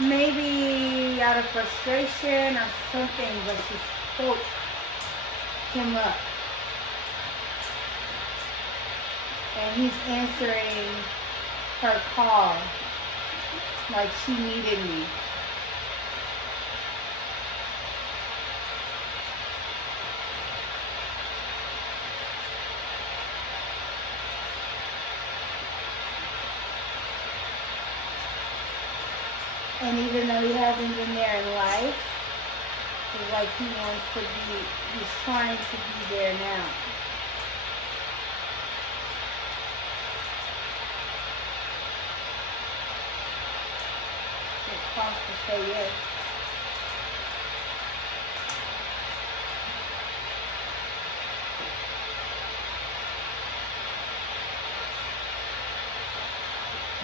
Maybe out of frustration or something, but she spoke him up. And he's answering her call like she needed me. And even though he hasn't been there in life, it's like he wants to be, he's trying to be there now. It's hard to say yes.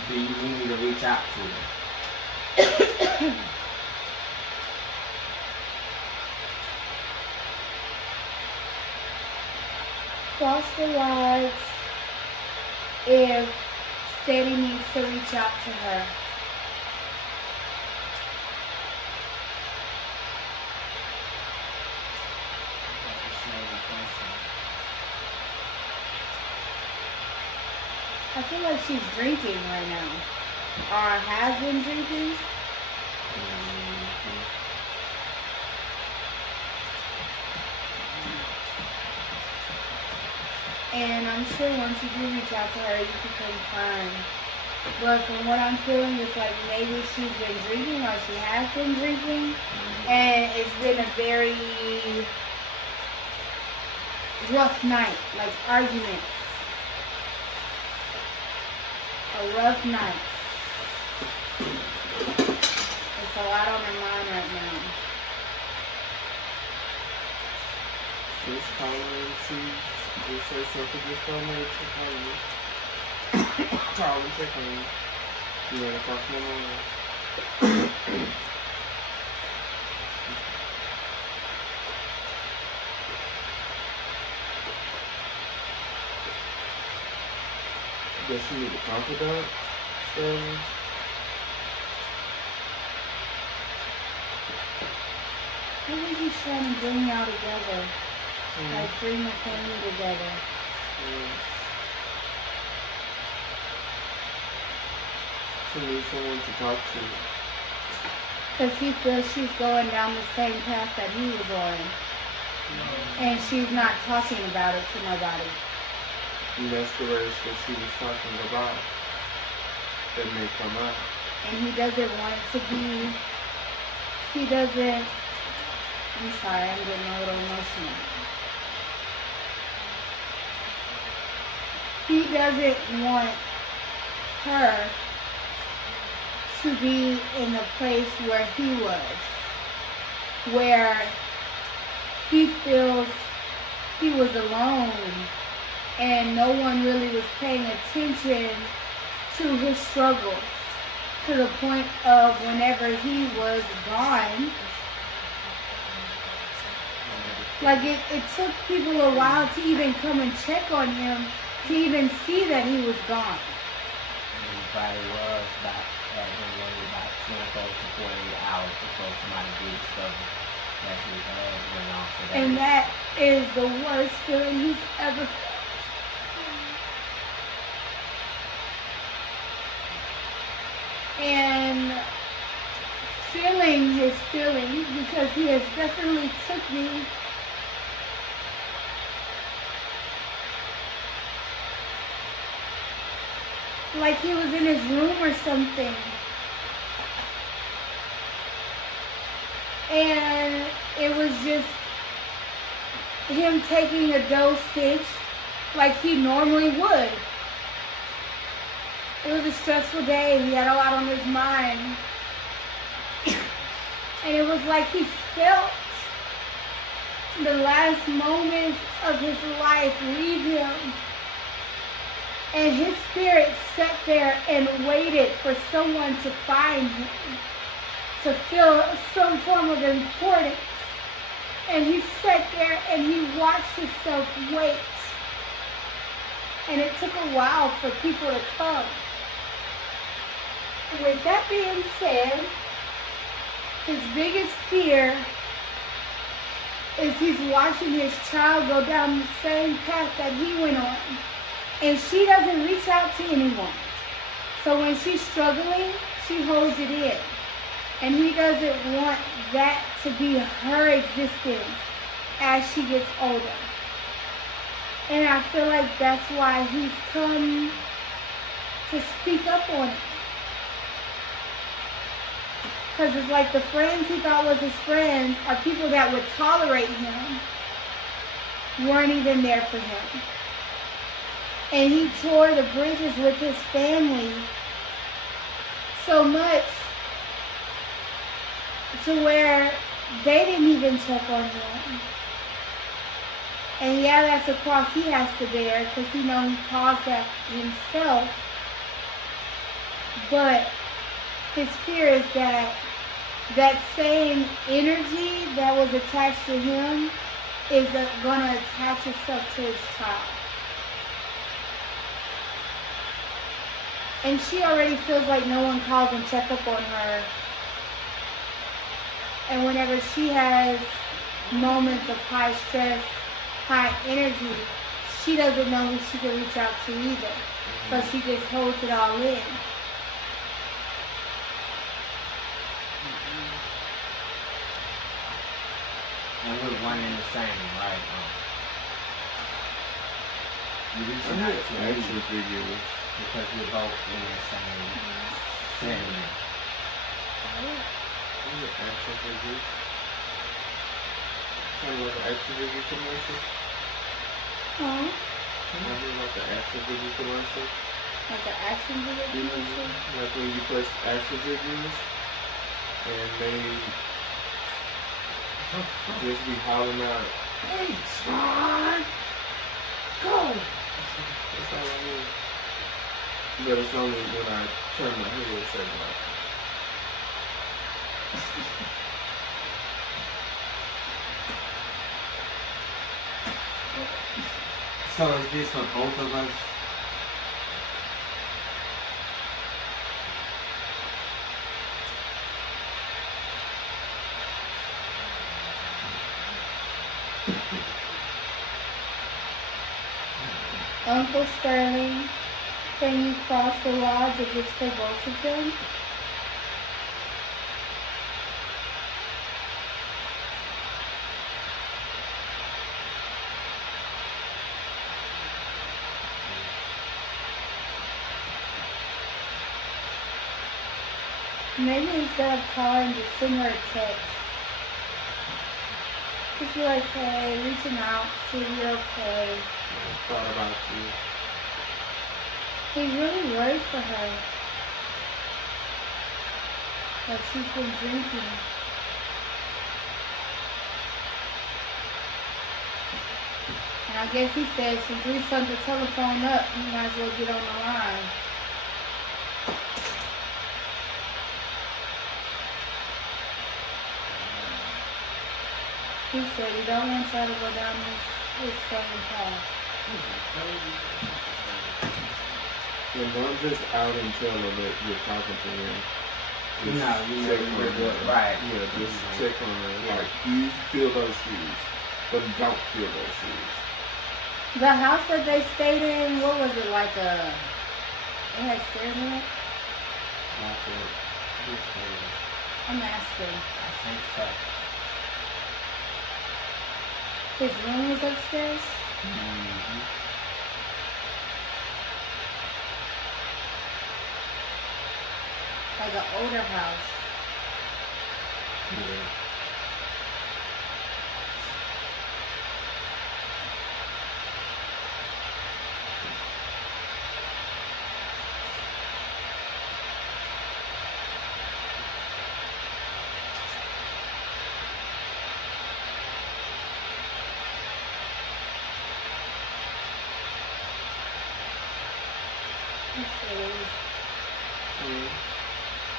Do you need me to reach out to her? Cross the rods if Steady needs to reach out to her. I feel like she's drinking right now. Or has been drinking. And I'm sure once you do reach out to her, you can confirm. But from what I'm feeling, it's like maybe she's been drinking or she has been drinking. And it's been a very rough night, like arguments. A rough night. It's a lot on her mind right now. Just call her and see. Just say something, just tell me to check on you. Call and check on you. You ran across my line. Does she need a confidant? So, I think he's trying to bring y'all together. Like, bring the family together. To need someone to talk to. Because he feels she's going down the same path that he was on. And she's not talking about it to nobody. And that's the race that she was talking about. That may come out. And he doesn't want it to be, he doesn't, I'm sorry, I'm getting a little emotional. He doesn't want her to be in the place where he was, where he feels he was alone and no one really was paying attention to his struggles, to the point of whenever he was gone, like it took people a while to even come and check on him, to even see that he was gone. Everybody was about at him maybe about 24 to 48 hours before somebody did discover that his ass went off. So And that is the worst feeling he's ever felt. And feeling his feelings, because he has definitely took me like he was in his room or something. And it was just him taking a dosage like he normally would. It was a stressful day. He had a lot on his mind. And it was like he felt the last moments of his life leave him. And his spirit sat there and waited for someone to find him, to feel some form of importance. And he sat there and he watched himself wait. And it took a while for people to come. With that being said, his biggest fear is he's watching his child go down the same path that he went on. And she doesn't reach out to anyone. So when she's struggling, she holds it in. And he doesn't want that to be her existence as she gets older. And I feel like that's why he's come to speak up on it. Because it's like the friends he thought was his friends are people that would tolerate him, weren't even there for him. And he tore the bridges with his family so much to where they didn't even check on him. And yeah, that's a cross he has to bear because he knows he caused that himself. But his fear is that that same energy that was attached to him is going to attach itself to his child. And she already feels like no one calls and check up on her. And whenever she has moments of high stress, high energy, she doesn't know who she can reach out to either. So she just holds it all in. And we're one and the same, right? You reaching out to me Action figures. because we're both in the same sentiment. Action figures. Kind of like an action figure commercial. Huh? Kind of like an action figure commercial. Like an action figure commercial? Like when you press action figures and they just be hollering out, "Hey, son, go!" That's all I mean. But it's only when I turn my head a certain way. So is this for both of us? Uncle Sterling, can you cross the rods if it's for both of them? Maybe instead of calling, just send her a text. Just be like, hey, reaching out, see if you're okay. I thought about you. He's really worried for her. Like she's been drinking. And I guess he said, since we set the telephone up, you might as well get on the line. He said he don't want y'all to go down this same path. And don't just out and tell her that you're talking to him. Just check on her. Right. Yeah, just check on her. Like, you feel those shoes, but don't feel those shoes. The house that they stayed in, what was it, like a... It had stairs in it? I'm asking. I think so. His room was upstairs? Mm-hmm. Like an older house. Yeah.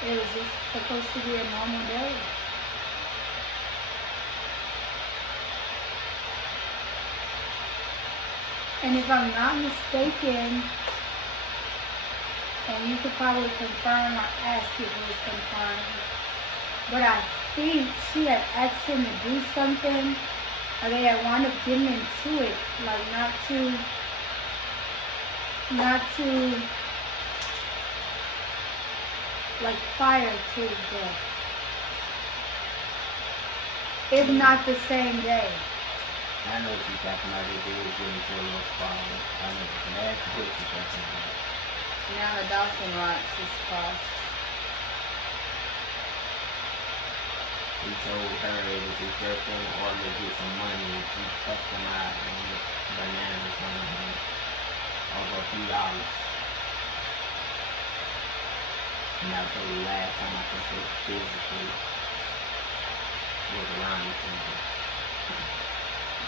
It was just supposed to be a normal day. And if I'm not mistaken, and you could probably confirm or ask if it was confirmed, but I think she had asked him to do something, or they had wound up getting into it, like not to like prior to his death. If not the same day. I know what you're talking about. They did get into a little squabble. I know exactly what you're talking about. Now the Dawson Rocks is crossed. He told her it was his girlfriend in order to get some money. She cussed him out and bananas on him over a few dollars. And that was the last time I think they physically was around each other.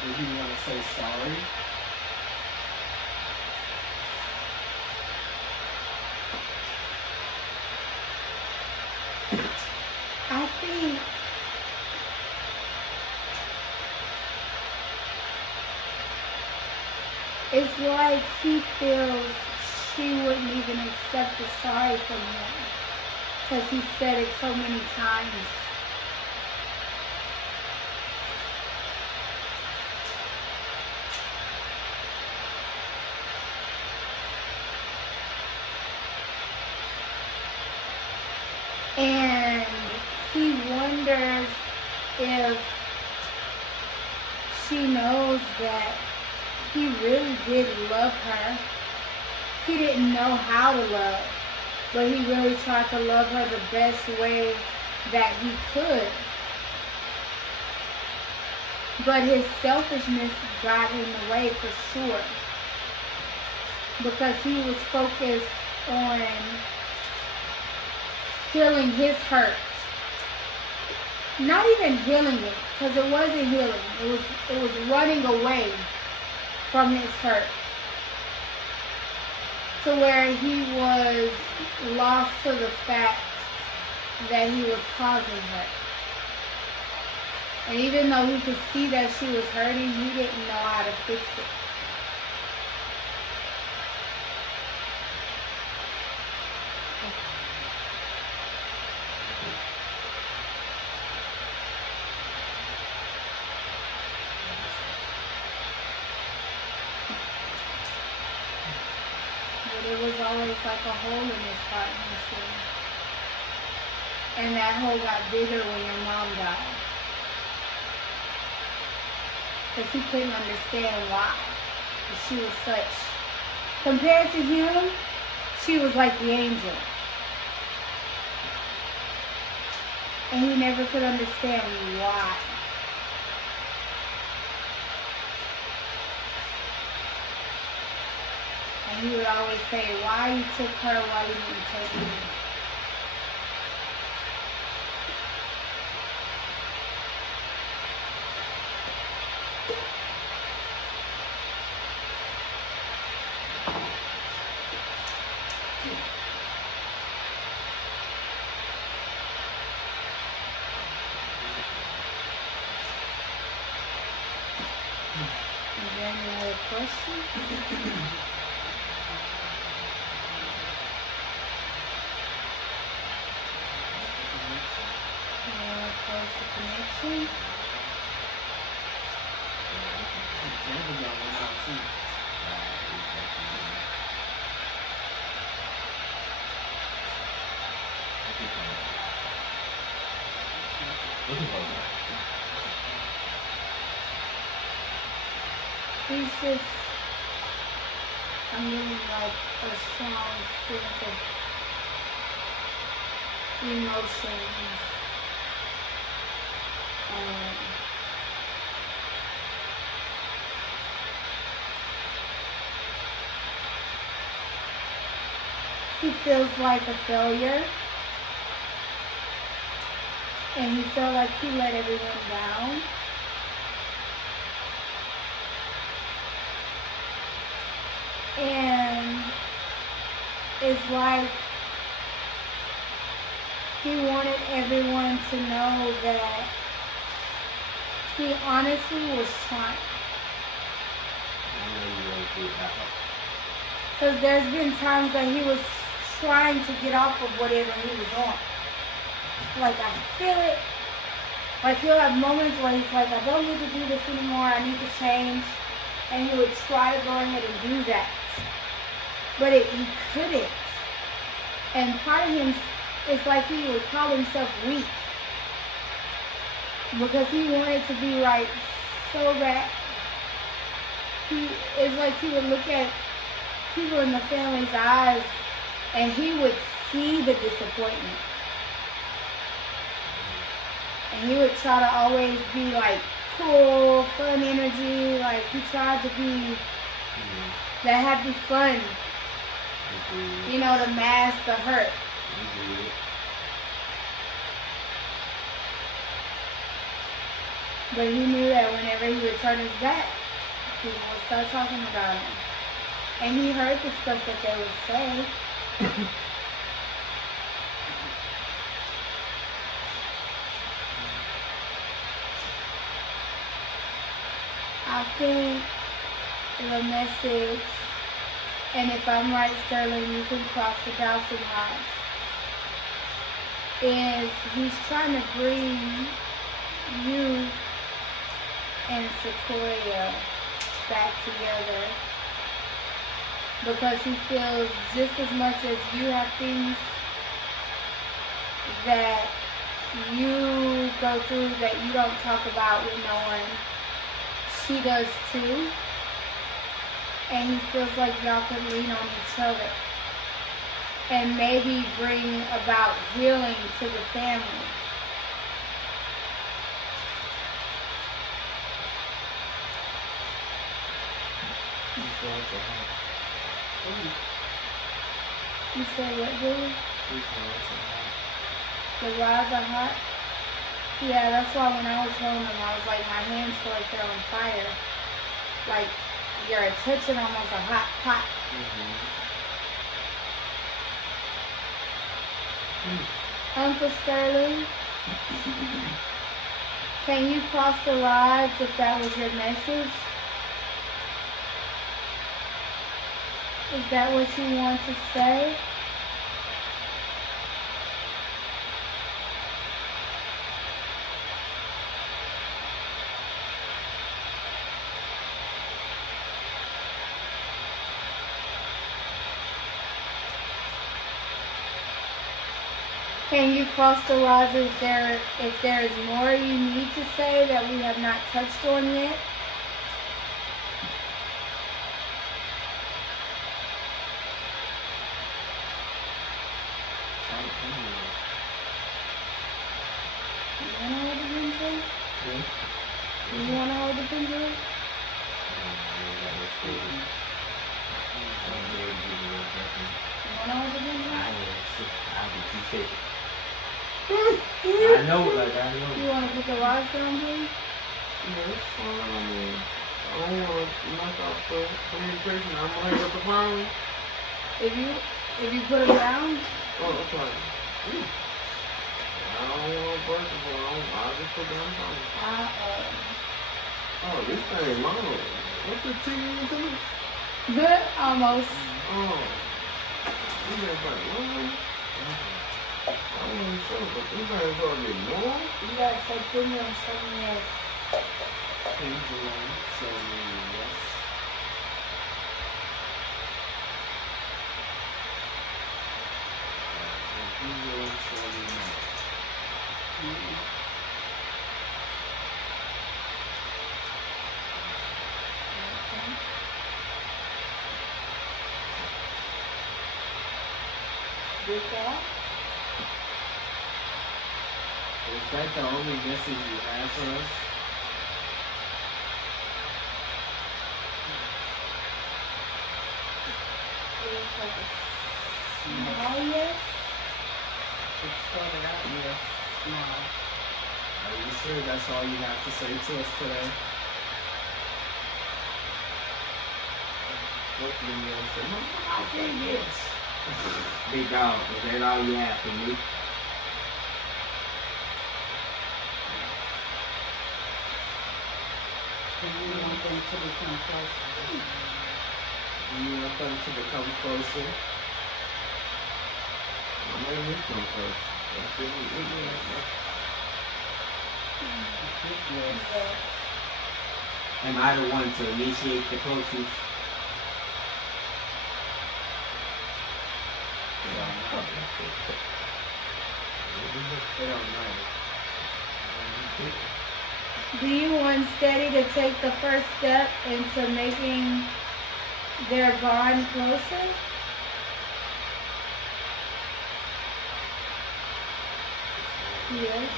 Did he want to say sorry? I think it's like he feels she wouldn't even accept a sorry from him because he said it so many times. And he wonders if she knows that he really did love her. He didn't know how to love, but he really tried to love her the best way that he could. But his selfishness got in the way for sure, because he was focused on healing his hurt. Not even healing it, because it wasn't healing. It was running away from his hurt. To where he was lost to the fact that he was causing hurt. And even though he could see that she was hurting, he didn't know how to fix it. but it was always like a hole in his heart, he said. And that hole got bigger when your mom died. Because he couldn't understand why. She was such, compared to him, she was like the angel. And he never could understand why. And he would always say, why you took her, why you didn't take me? Is there any other questions? Close the connection. Example got one out too. He's just, I'm getting like a strong sense of emotions. He feels like a failure. And he felt like he let everyone down. And it's like he wanted everyone to know that he honestly was trying. Because there's been times that he was trying to get off of whatever he was on. Like, I feel it. Like, he'll have moments where he's like, I don't need to do this anymore, I need to change. And he would try to go ahead and do that. But he couldn't. And part of him, it's like he would call himself weak. Because he wanted to be right so bad. It's like he would look at people in the family's eyes and he would see the disappointment. And he would try to always be like cool, fun energy, like he tried to be that happy fun, you know, to mask the hurt. But he knew that whenever he would turn his back, people would start talking about him. And he heard the stuff that they would say. I think the message, and if I'm right, Sterling, you can cross the thousand lines, is he's trying to bring you and Sequoia back together because he feels just as much as you have things that you go through that you don't talk about with no one. She does too, and he feels like y'all could lean on each other and maybe bring about healing to the family. You said what, Billy? The rods are hot? Yeah, that's why when I was holding them, I was like, my hands feel like they're on fire. Like, you're touching almost a hot pot. Uncle Sterling, can you cross the rods if that was your message? Is that what you want to say? Can you cross the rods if there is more you need to say that we have not touched on yet? You wanna hold the pencil? You wanna hold the pencil? You wanna hold the pencil? I know, like, I know. You wanna put the rods down here? It's fine. I mean, I don't want to knock off the communication. I'm going to hang up the phone. If you put them down, Oh, okay. I don't want to break the phone. I'll just put down the phone. Oh, this thing long. What's the TV into this? good, almost. Oh. You just like, what? I wasn't sure, but this thing's going to get more. You gotta say premium something yes. Pendulum, so yes. Pendulum, so Good that. is that the only message you have for us? It's like a small yes. It started out with small. Are you sure that's all you have to say to us today? Hopefully you don't say, "Motherfucker, I said yes." Big dog, is that all you have for me? And we want them to become closer. You want them to become closer? I'm letting this come first. That's it. Yes. Am I the one to initiate the closeness? They don't know. Do you want Steady to take the first step into making their bond closer? Yes.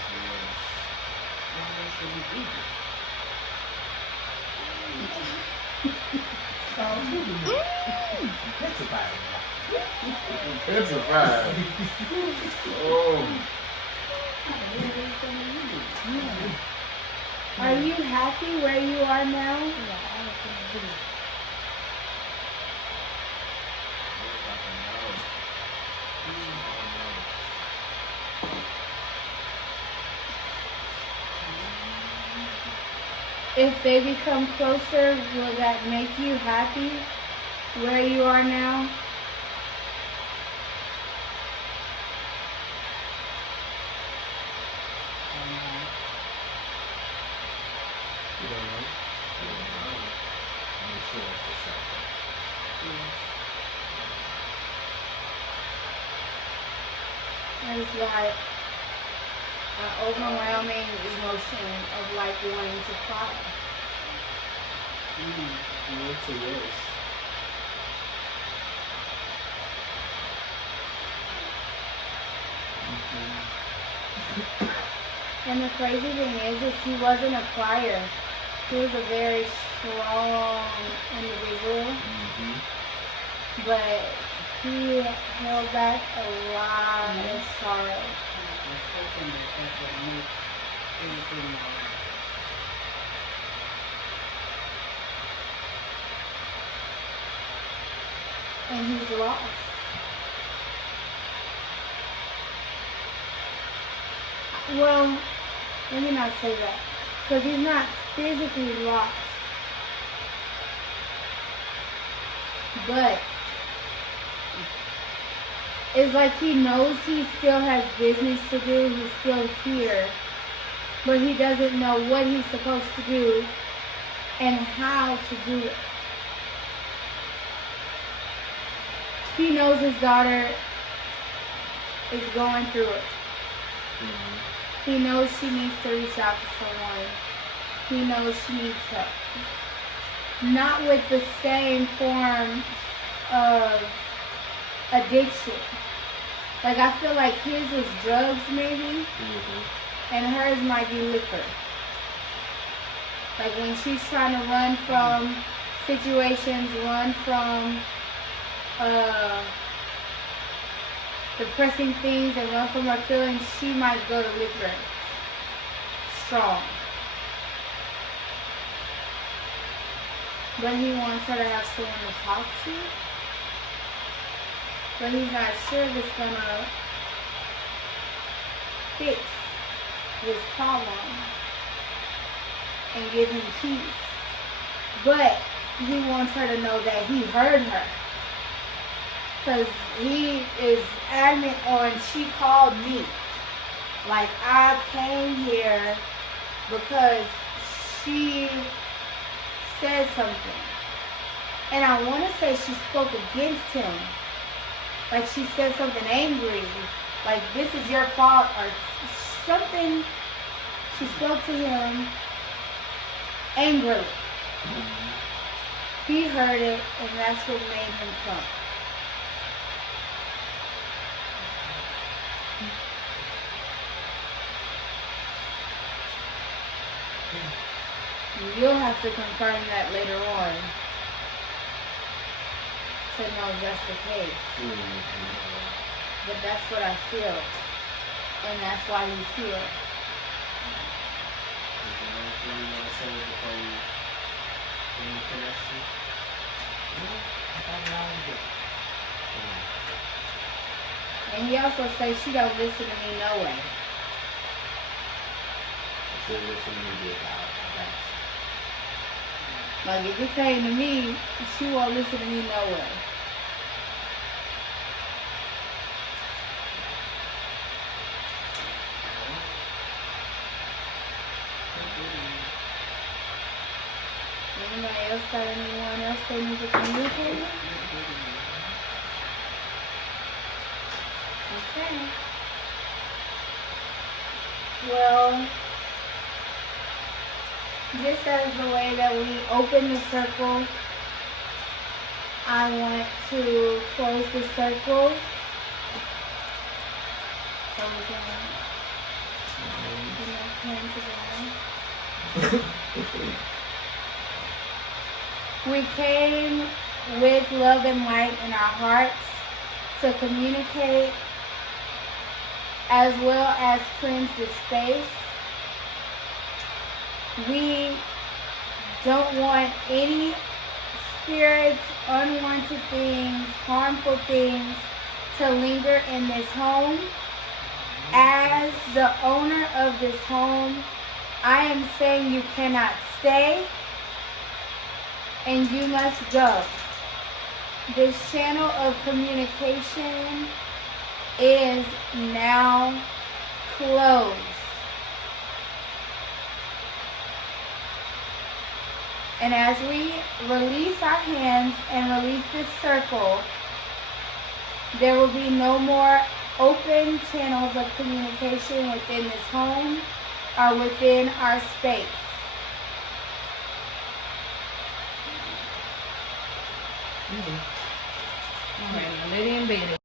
Petrified. Oh. Are you happy where you are now? If they become closer, will that make you happy where you are now? You don't know? I'm sure it's the second. It's like an overwhelming emotion of like wanting to cry. You went to yours. And the crazy thing is he wasn't a crier. He was a very strong individual, but he held back a lot of sorrow. And he's lost. Well, let me not say that. Because he's not physically lost. But it's like he knows he still has business to do. He's still here. But he doesn't know what he's supposed to do and how to do it. He knows his daughter is going through it. He knows she needs to reach out to someone. He knows she needs help. Not with the same form of addiction. Like, I feel like his was drugs maybe, and hers might be liquor. Like when she's trying to run from situations, run from depressing things, and run from her feelings, she might go to liquor strong. But he wants her to have someone to talk to. But he's not sure if it's gonna fix this problem and give him peace. But he wants her to know that he heard her. Because he is adamant on, she called me. Like, I came here because she said something. And I want to say she spoke against him. Like, she said something angry. Like, this is your fault, or something. She spoke to him angrily. He heard it, and that's what made him come. You'll have to confirm that later on to know if that's the case. But that's what I feel. And that's why he's here. And he also says she don't listen to me no way. Like, if it came to me, she won't listen to me no way. Anybody else got anyone else they need to communicate with? Okay. Well, just as the way that we open the circle, I want to close the circle so we can get our hands together. We came with love and light in our hearts to communicate as well as cleanse the space. We don't want any spirits, unwanted things, harmful things to linger in this home. As the owner of this home, I am saying you cannot stay and you must go. This channel of communication is now closed. And as we release our hands and release this circle, there will be no more open channels of communication within this home or within our space. All right, now let it embed it.